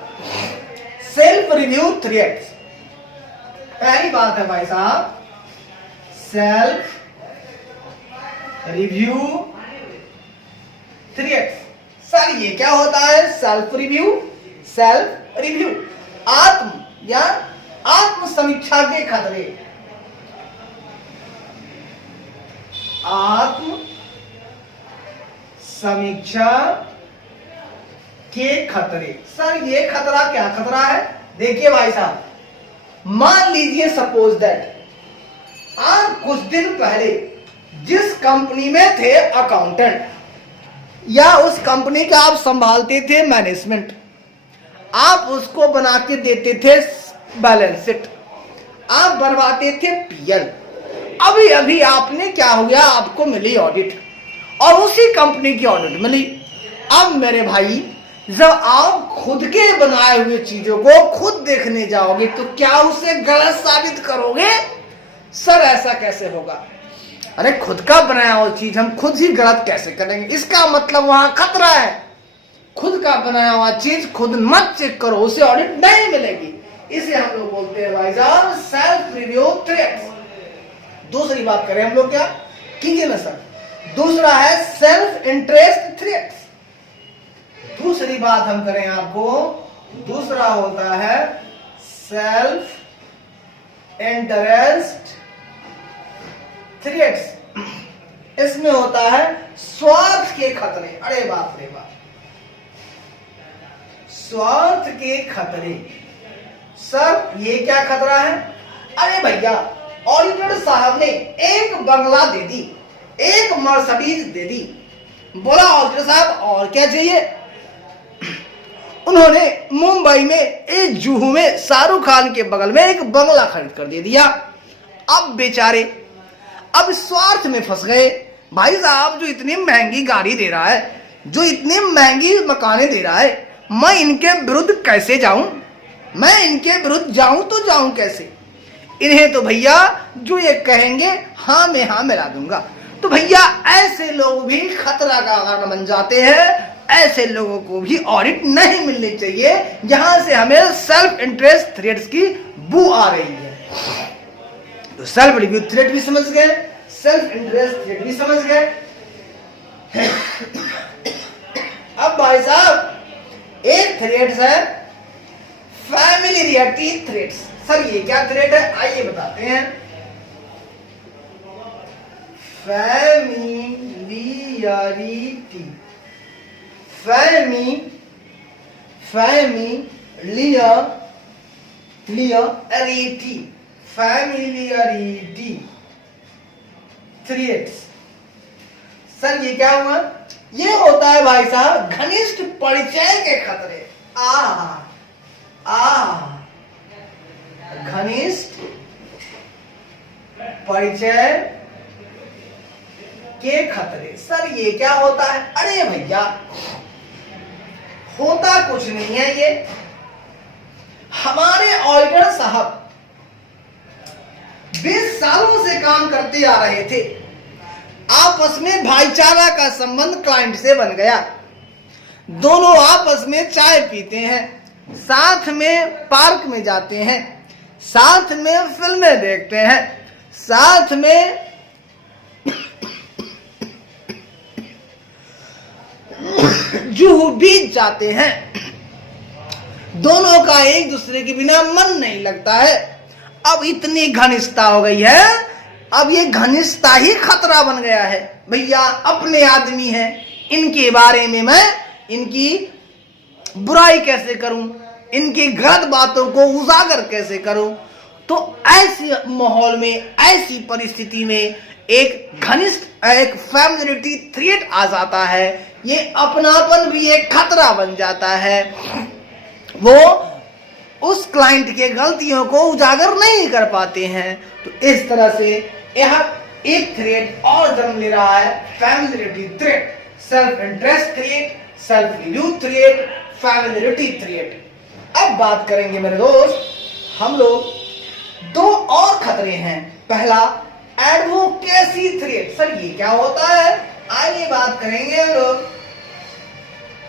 सेल्फ रिव्यू थ्रेट्स। पहली बात है भाई साहब, सेल्फ रिव्यू थ्रेट्स। सर ये क्या होता है सेल्फ रिव्यू? सेल्फ रिव्यू आत्म समीक्षा के खतरे। आत्म समीक्षा के खतरे। सर ये खतरा क्या खतरा है? देखिए भाई साहब, मान लीजिए सपोज दैट आप कुछ दिन पहले जिस कंपनी में थे अकाउंटेंट या उस कंपनी का आप संभालते थे मैनेजमेंट, आप उसको बना के देते थे बैलेंस शीट, आप बनवाते थे पीएल। अभी अभी आपने क्या हो गया, आपको मिली ऑडिट और उसी कंपनी की ऑडिट मिली। अब मेरे भाई जब आप खुद के बनाए हुए चीजों को खुद देखने जाओगे तो क्या उसे गलत साबित करोगे? सर ऐसा कैसे होगा? अरे खुद का बनाया हुआ चीज हम खुद ही गलत कैसे करेंगे? इसका मतलब वहां खतरा है। खुद का बनाया हुआ चीज खुद मत चेक करो, उसे ऑडिट नहीं मिलेगी। इसे हम लोग बोलते हैं भाई साहब सेल्फ रिव्यू थ्रेट्स। दूसरी बात करें हम लोग, क्या कीजिए ना सर, दूसरा है सेल्फ इंटरेस्ट थ्रेट्स। दूसरी बात हम करें आपको, दूसरा होता है सेल्फ इंटरेस्ट थ्रेट्स। इसमें होता है स्वार्थ के खतरे। अरे बाप रे बाप, स्वार्थ के खतरे। सर ये क्या खतरा है? अरे भैया ऑडिटर साहब ने एक बंगला दे दी, एक मर्सिडीज दे दी, बोला ऑडिटर साहब और क्या चाहिए? उन्होंने मुंबई में एक जुहू में शाहरुख खान के बगल में एक बंगला खरीद कर दे दिया। अब बेचारे अब स्वार्थ में फंस गए। भाई साहब जो इतनी महंगी गाड़ी दे रहा है, जो इतनी महंगी मकानें दे रहा है, मैं इनके विरुद्ध कैसे जाऊं? मैं इनके विरुद्ध जाऊं तो जाऊं कैसे? इन्हें तो भैया जो ये कहेंगे हाँ मैं हाँ मिला दूंगा। तो भैया ऐसे लोग भी खतरा का कारण बन जाते हैं। ऐसे लोगों को भी ऑडिट नहीं मिलनी चाहिए जहां से हमें सेल्फ इंटरेस्ट थ्रेट्स की बू आ रही है। तो सेल्फ रिव्यू थ्रेट भी समझ गए, सेल्फ इंटरेस्ट थ्रेट भी समझ गए। अब भाई साहब एक थ्रेट्स है फैमिलियरिटी थ्रेट्स। सर ये क्या थ्रेट है आइए बताते हैं। Familiarity, familiarity threats. सर ये क्या हुआ? ये होता है भाई साहब घनिष्ठ परिचय के खतरे। घनिष्ठ परिचय के खतरे। सर ये क्या होता है? अरे भैया होता कुछ नहीं है, ये हमारे ऑडिटर साहब 20 सालों से काम करते आ रहे थे। आपस में भाईचारा का संबंध क्लाइंट से बन गया। दोनों आपस में चाय पीते हैं, साथ में पार्क में जाते हैं, साथ में फिल्में देखते हैं, साथ में जुहू बीच जाते हैं। दोनों का एक दूसरे के बिना मन नहीं लगता है। अब इतनी घनिष्ठता हो गई है, अब ये घनिष्ठता ही खतरा बन गया है। भैया अपने आदमी हैं, इनके बारे में मैं इनकी बुराई कैसे करूं, इनकी गलत बातों को उजागर कैसे करूं? तो ऐसी माहौल में, ऐसी परिस्थिति में एक घनिष्ठ, एक फैमिलियरिटी थ्रेट आ जाता है। ये अपनापन भी एक खतरा बन जाता है। वो उस क्लाइंट के गलतियों को उजागर नहीं कर पाते हैं। तो इस तरह से यह एक थ्रेट और जन्म ले रहा है, familiarity threat, self interest threat, self review threat, familiarity threat. अब बात करेंगे मेरे दोस्त, हम लोग दो और खतरे हैं। पहला एडवोकेसी थ्रेट। सर ये क्या होता है? आइए बात करेंगे हम लोग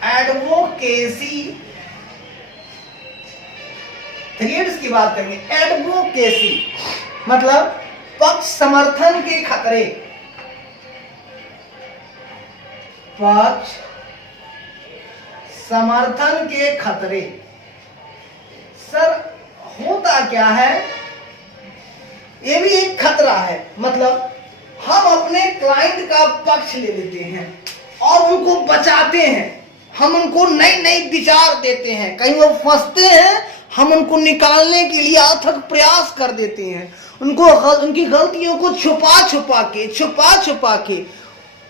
एडवोकेसी थ्रेट्स की बात करेंगे। एडवोकेसी मतलब पक्ष समर्थन के खतरे, पक्ष समर्थन के खतरे। सर होता क्या है? ये भी एक खतरा है। मतलब हम अपने क्लाइंट का पक्ष ले लेते हैं और उनको बचाते हैं, हम उनको नई नई विचार देते हैं, कहीं वो फंसते हैं, हम उनको निकालने के लिए अथक प्रयास कर देते हैं, उनको उनकी गलतियों को छुपा छुपा के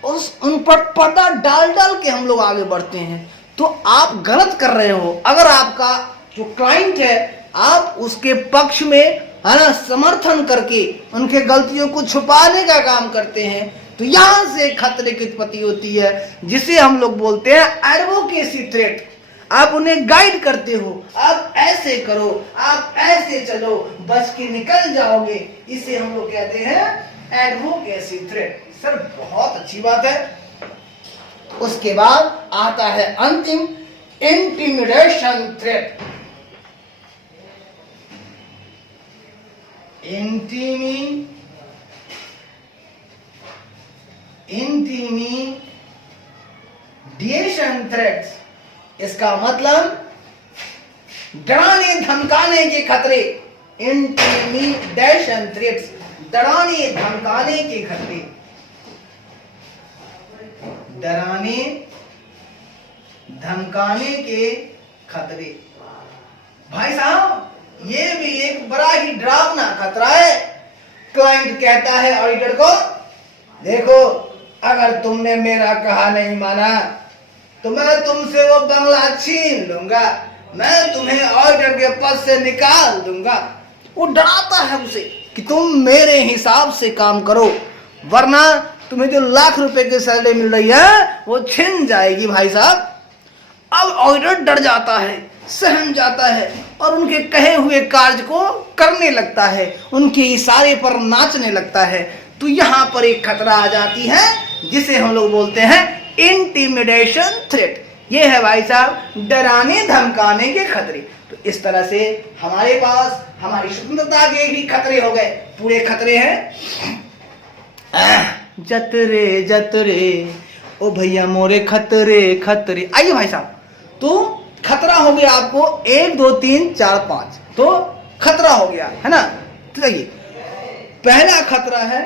उन पर पर्दा डाल डाल के हम लोग आगे बढ़ते हैं। तो आप गलत कर रहे हो। अगर आपका जो क्लाइंट है, आप उसके पक्ष में, है ना, समर्थन करके उनके गलतियों को छुपाने का काम करते हैं, तो यहां से खतरे की उत्पत्ति होती है, जिसे हम लोग बोलते हैं एडवोकेसी थ्रेट। आप उन्हें गाइड करते हो, आप ऐसे करो, आप ऐसे चलो, बच के निकल जाओगे। इसे हम लोग कहते हैं एडवोकेसी थ्रेट। सर बहुत अच्छी बात है। उसके बाद आता है अंतिम, इंटिमिडेशन थ्रेट। Intimidation threats. इसका मतलब डराने धमकाने के खतरे। इंटिमिडेशन थ्रेट्स, डराने धमकाने के खतरे, डराने धमकाने के खतरे। भाई साहब ये भी एक बड़ा ही डरावना खतरा है। क्लाइंट कहता है ऑडिटर को, देखो अगर तुमने मेरा कहा नहीं माना तो मैं तुमसे वो बंगला छीन लूंगा, मैं तुम्हें ऑडिटर के पद से निकाल दूंगा। वो डराता है उसे कि तुम मेरे हिसाब से काम करो, वरना तुम्हें जो लाख रुपए की सैलरी मिल रही है वो छिन जाएगी। भाई साहब अब ऑडिटर डर जाता है, सहम जाता है और उनके कहे हुए कार्य को करने लगता है, उनके इशारे पर नाचने लगता है। तो यहां पर एक खतरा आ जाती है, जिसे हम लोग बोलते हैं इंटिमिडेशन थ्रेट। ये है भाई साहब डराने धमकाने के खतरे। तो इस तरह से हमारे पास हमारी स्वतंत्रता के भी खतरे हो गए, पूरे खतरे हैं। जतरे जतरे ओ भैया मोरे खतरे खतरे। आइए भाई साहब, तो खतरा हो गया आपको 1 2 3 4 5, तो खतरा हो गया है ना। तो देखिए पहला खतरा है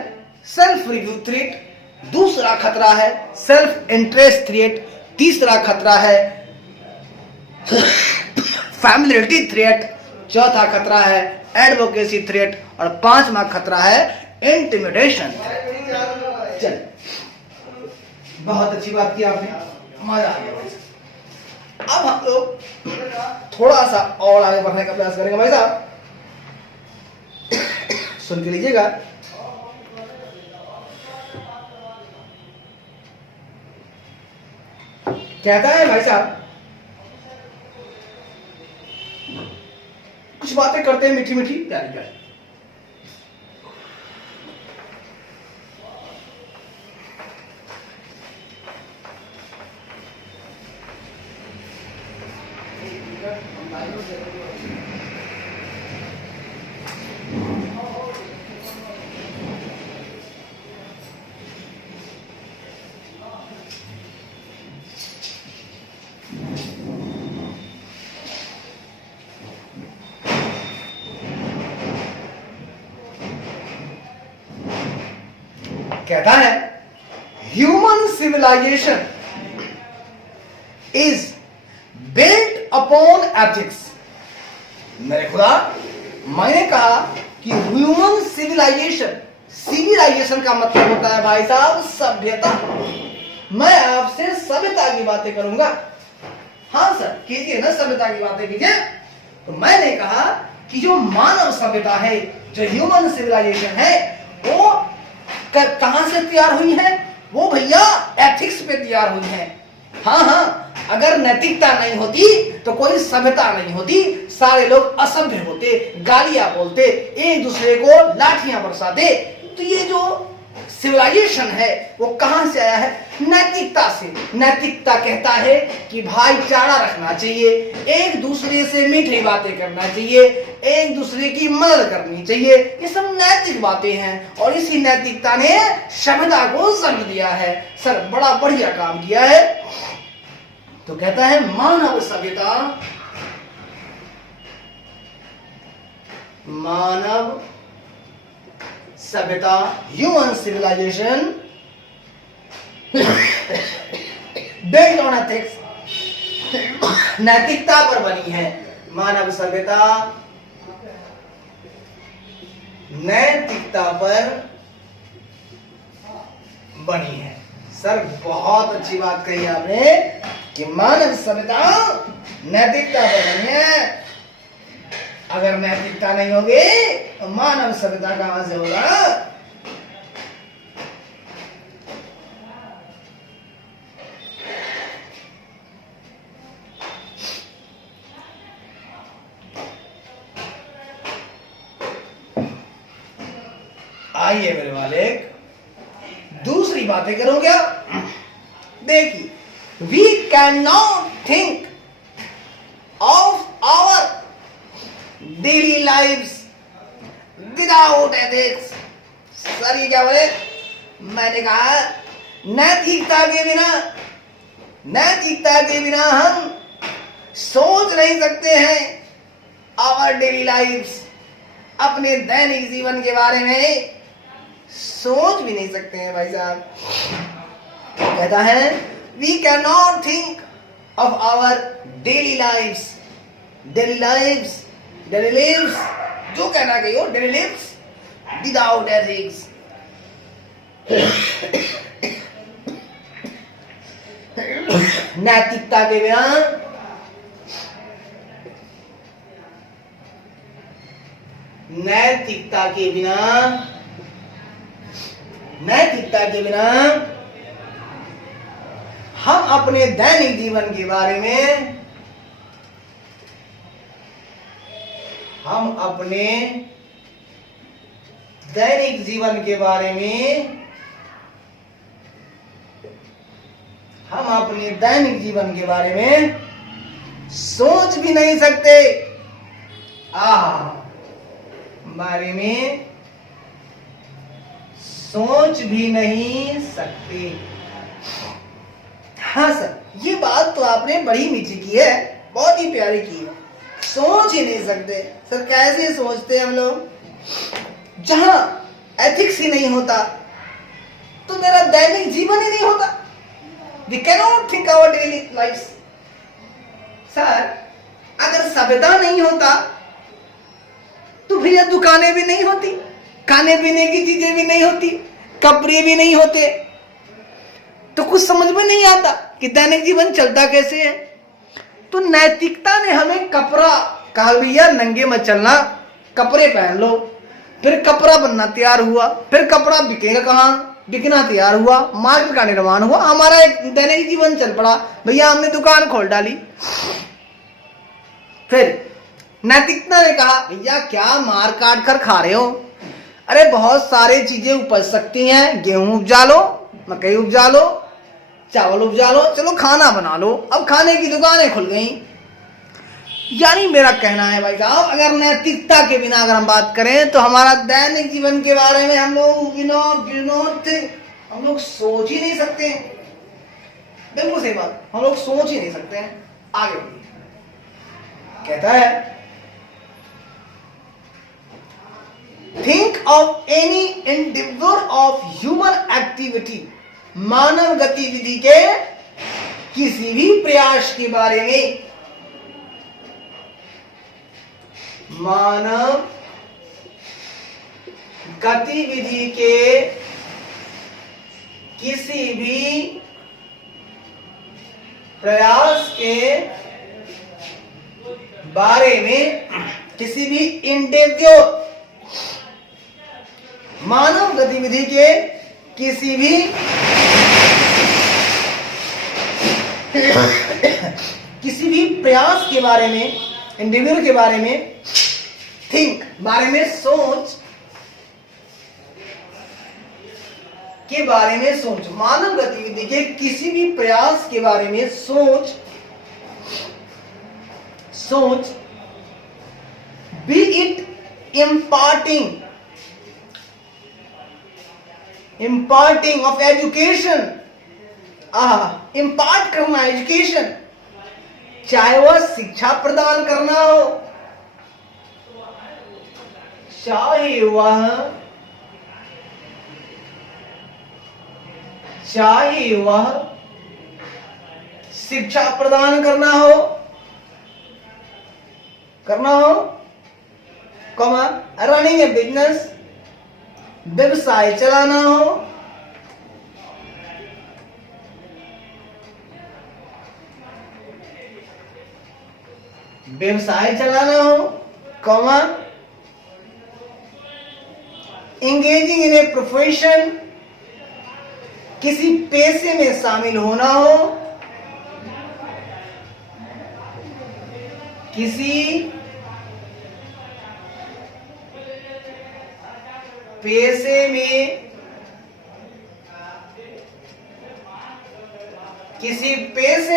सेल्फ रिव्यू थ्रेट, दूसरा खतरा है सेल्फ इंटरेस्ट थ्रेट, तीसरा खतरा है फैमिलियरिटी थ्रेट, चौथा खतरा है एडवोकेसी थ्रेट और पांचवा खतरा है इंटिमिडेशन। चल बहुत अच्छी बात की आपने, मजा आ गया। अब हम लोग थोड़ा सा और आगे बढ़ने का प्रयास करेंगे। भाई साहब सुन के लीजिएगा। कहता है भाई साहब, कुछ बातें करते हैं मीठी मीठी प्यारी प्यारी। कहता है human civilisation is built upon ethics. मेरे खुदा मैंने कहा कि ह्यूमन सिविलाइजेशन, सिविलाइजेशन का मतलब होता है भाई साहब सभ्यता। मैं आपसे सभ्यता की बातें करूंगा। हाँ सर कीजिए ना, सभ्यता की बातें कीजिए। तो मैंने कहा कि जो मानव सभ्यता है, जो ह्यूमन सिविलाइजेशन है, वो कहां से तैयार हुई है? वो भैया एथिक्स पे तैयार हुई है। हाँ हाँ, अगर नैतिकता नहीं होती तो कोई सभ्यता नहीं होती। सारे लोग असभ्य होते, गालियां बोलते, एक दूसरे को लाठियां बरसाते। तो ये जो सिविलाइजेशन है वो कहां से आया है? नैतिकता से। नैतिकता कहता है कि भाईचारा रखना चाहिए, एक दूसरे से मीठी बातें करना चाहिए, एक दूसरे की मदद करनी चाहिए। ये सब नैतिक बातें हैं और इसी नैतिकता ने सभ्यता को जन्म दिया है। सर बड़ा बढ़िया काम किया है। तो कहता है मानव सभ्यता, मानव सभ्यता, human civilisation based on ethics, नैतिकता पर बनी है। मानव सभ्यता नैतिकता पर बनी है। सर बहुत अच्छी बात कही आपने कि मानव सभ्यता नैतिकता पर बनी है। अगर नैतिकता नहीं होगी तो मानव सभ्यता कहां से होगा? आइए मेरे वाले, दूसरी बातें करो क्या? देखिए, we can not think of our daily lives without ethics. Sir ये क्या बोले? मैंने कहा नैतिकता के बिना, नैतिकता के बिना हम सोच नहीं सकते हैं आवर डेली लाइव्स, अपने दैनिक जीवन के बारे में सोच भी नहीं सकते हैं भाई साहब। कहता है we can not think of our daily lives, daily lives, daily lives, जो कहना कहियो, डेली लिव्स विदाउट एथिक्स। नैतिकता के बिना नैतिकता के बिना नैतिकता के बिना हम अपने दैनिक जीवन के बारे में, हम अपने दैनिक जीवन के बारे में, हम अपने दैनिक जीवन के बारे में सोच भी नहीं सकते। बारे में सोच भी नहीं सकते। हाँ सर, ये बात तो आपने बड़ी मीठी की है, बहुत ही प्यारी की है। सोच ही नहीं सकते। सर कैसे सोचते हम लोग? जहां एथिक्स ही नहीं होता तो मेरा दैनिक जीवन ही नहीं होता। We cannot think our daily life. Sir अगर सभ्यता नहीं होता तो भैया दुकानें भी नहीं होती, खाने पीने की चीजें भी नहीं होती, कपड़े भी नहीं होते। तो कुछ समझ में नहीं आता कि दैनिक जीवन चलता कैसे है। तो नैतिकता ने हमें कपड़ा कहा, भैया नंगे मत चलना, कपड़े पहन लो। फिर कपड़ा बनना तैयार हुआ, फिर कपड़ा बिकेगा कहाँ, बिकना तैयार हुआ, मार्केट का निर्माण हुआ, हमारा एक दैनिक जीवन चल पड़ा। भैया हमने दुकान खोल डाली। फिर नैतिकता ने कहा भैया क्या मार काट कर खा रहे हो? अरे बहुत सारी चीजें उपज सकती हैं, गेहूं उपजा लो, मकई उपजा लो, चावल उपजा लो, चलो खाना बना लो। अब खाने की दुकानें खुल गई। यानी मेरा कहना है भाई साहब, अगर नैतिकता के बिना अगर हम बात करें तो हमारा दैनिक जीवन के बारे में हम लोग हम लोग सोच ही नहीं सकते। बिल्कुल सही बात, हम लोग सोच ही नहीं सकते हैं। आगे कहता है think of any individual of human activity, मानव गतिविधि के किसी भी प्रयास के बारे में मानव गतिविधि के किसी भी प्रयास के बारे में, किसी भी इंडेवियर, मानव गतिविधि के किसी भी प्रयास के बारे में, इंडिविजुअल के बारे में, थिंक बारे में, सोच के बारे में, सोच, मानव गतिविधि के किसी भी प्रयास के बारे में सोच B it imparting of education, impart करना, एजुकेशन, चाहे वह शिक्षा प्रदान करना हो, चाहे वह शिक्षा प्रदान करना हो, रनिंग ए बिजनेस, व्यवसाय चलाना हो, एंगेजिंग इन ए प्रोफेशन, किसी पेशे में शामिल होना हो, किसी पेशे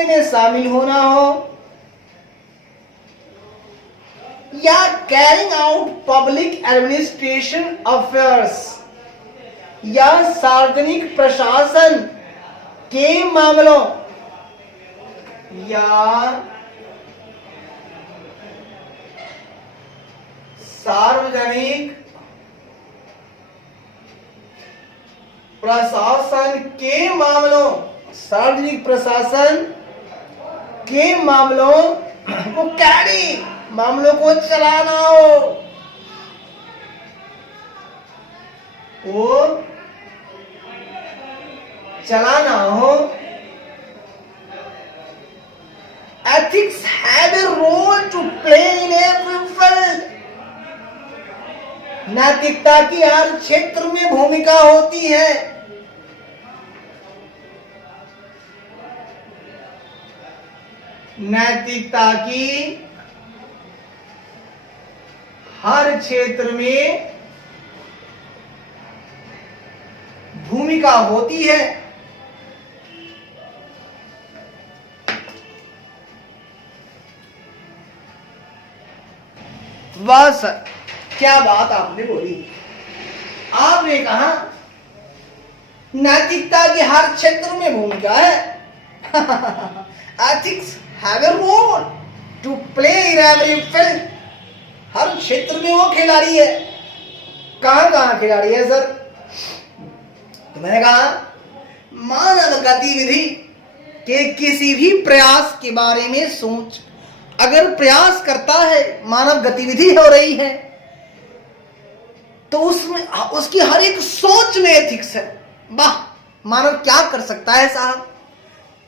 में शामिल होना हो, या carrying out public administration affairs, या सार्वजनिक प्रशासन के मामलों, या सार्वजनिक प्रशासन के मामलों को कैरी, मामलों को चलाना हो, ethics have a role to play in every field, नैतिकता की हर क्षेत्र में भूमिका होती है, नैतिकता की हर क्षेत्र में भूमिका होती है। बस क्या बात आपने बोली, आपने कहा नैतिकता की हर क्षेत्र में भूमिका है। Ethics have a role to play in every field, हर क्षेत्र में वो खिलाड़ी है। कहां खिलाड़ी है सर? तो मैंने कहा मानव गतिविधि के किसी भी प्रयास के बारे में सोच, अगर प्रयास करता है, मानव गतिविधि हो रही है, तो उसमें उसकी हर एक सोच में एथिक्स है। वाह, मानव क्या कर सकता है साहब,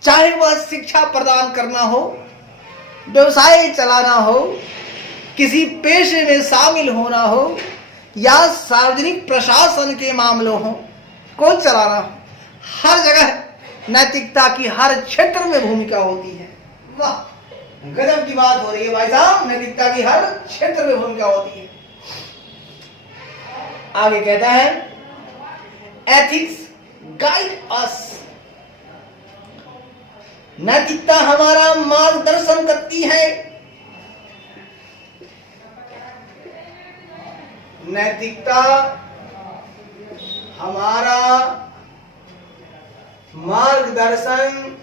चाहे वह शिक्षा प्रदान करना हो, व्यवसाय चलाना हो, किसी पेशे में शामिल होना हो, या सार्वजनिक प्रशासन के मामलों हो को चलाना हो, हर जगह नैतिकता की हर क्षेत्र में भूमिका होती है। वाह, गजब की बात हो रही है भाई साहब, नैतिकता की हर क्षेत्र में भूमिका होती है। आगे कहता है एथिक्स गाइड अस, नैतिकता हमारा मार्गदर्शन करती है, नैतिकता हमारा मार्गदर्शन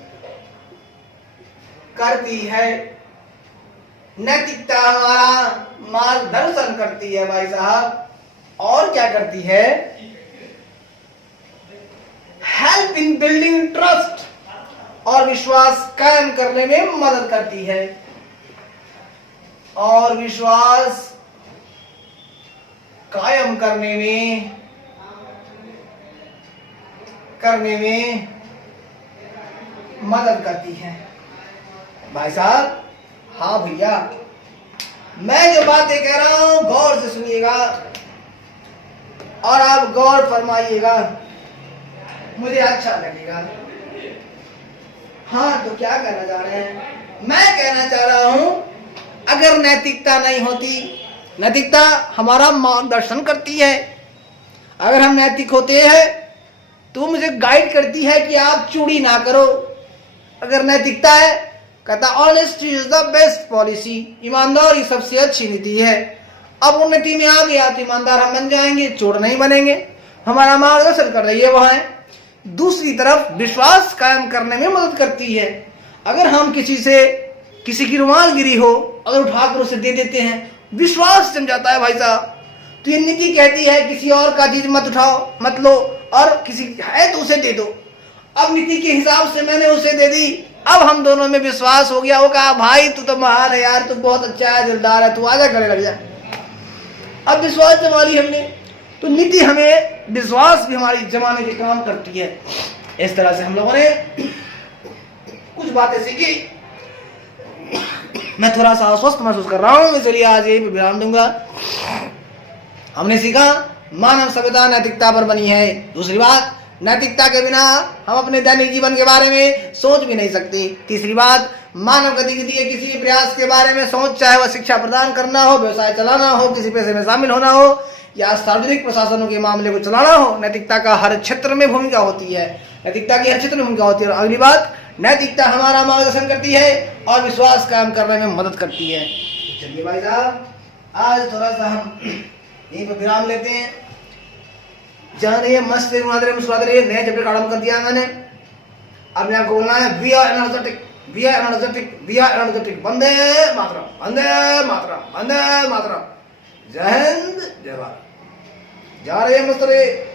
करती है, नैतिकता हमारा मार्गदर्शन करती है भाई साहब। और क्या करती है? हेल्प इन बिल्डिंग ट्रस्ट, और विश्वास कायम करने में मदद करती है, और विश्वास कायम करने में मदद करती है। भाई साहब, हाँ भैया, मैं जो बातें कह रहा हूं गौर से सुनिएगा और आप गौर फरमाइएगा, मुझे अच्छा लगेगा। हाँ, तो क्या कहना चाह रहे हैं? मैं कहना चाह रहा हूं, अगर नैतिकता नहीं होती, नैतिकता हमारा मार्गदर्शन करती है, अगर हम नैतिक होते हैं तो मुझे गाइड करती है कि आप चोरी ना करो। अगर नैतिकता है, कहता honesty is the best policy, ईमानदारी सबसे अच्छी नीति है। अब उन्नति में आ गया तो ईमानदार हम बन जाएंगे, चोर नहीं बनेंगे। हमारा मार्गदर्शन कर रही है वह है। दूसरी तरफ विश्वास कायम करने में मदद करती है। अगर हम किसी की रुमालगिरी हो, अगर उठाकर उसे दे देते हैं, विश्वास जम जाता है भाई साहब। तो ये नीति कहती है किसी और का चीज मत उठाओ, मत लो, और किसी है तो उसे दे दो। अब नीति के हिसाब से मैंने उसे दे दी, अब हम दोनों में विश्वास हो गया। वो कहा भाई तू तो महान है यार, तू बहुत अच्छा है, दिलदार है, तू आजा करे लग जा। अब विश्वास जमा ली हमने, तो नीति हमें विश्वास भी हमारी जमाने के काम करती है। इस तरह से हम लोगों ने कुछ बातें सीखी। मैं थोड़ा सा अस्वस्थ महसूस कर रहा हूं, इसलिए आज यही विराम दूंगा। हमने सीखा मानव सभ्यता नैतिकता पर बनी है। दूसरी बात, नैतिकता के बिना हम अपने दैनिक जीवन के बारे में सोच भी नहीं सकते। तीसरी बात, मानव गतिविधि के किसी भी प्रयास के बारे में सोच, चाहे वह शिक्षा प्रदान करना हो, व्यवसाय चलाना हो, किसी पैसे में शामिल होना हो, या सार्वजनिक प्रशासनों के मामले को चलाना हो, नैतिकता का हर क्षेत्र में भूमिका होती है। नैतिकता की हर क्षेत्र में भूमिका होती है। अगली बात, नैतिकता हमारा मार्गदर्शन करती है और विश्वास कायम करने में मदद करती है। चलिए भाई साहब, आज थोड़ा सा हम यहीं पर विराम लेते हैं। जान रही है मस्त मुस्कुराते रहिए। नया चैप्टर का आरंभ कर दिया मैंने। अब मैं आपको बोलना है we are energetic, we are energetic, we are energetic. वंदे मातरम, वंदे मातरम, वंदे मातरम। जय हिंद, जय भारत। जा रहे हैं मस्त रहिए।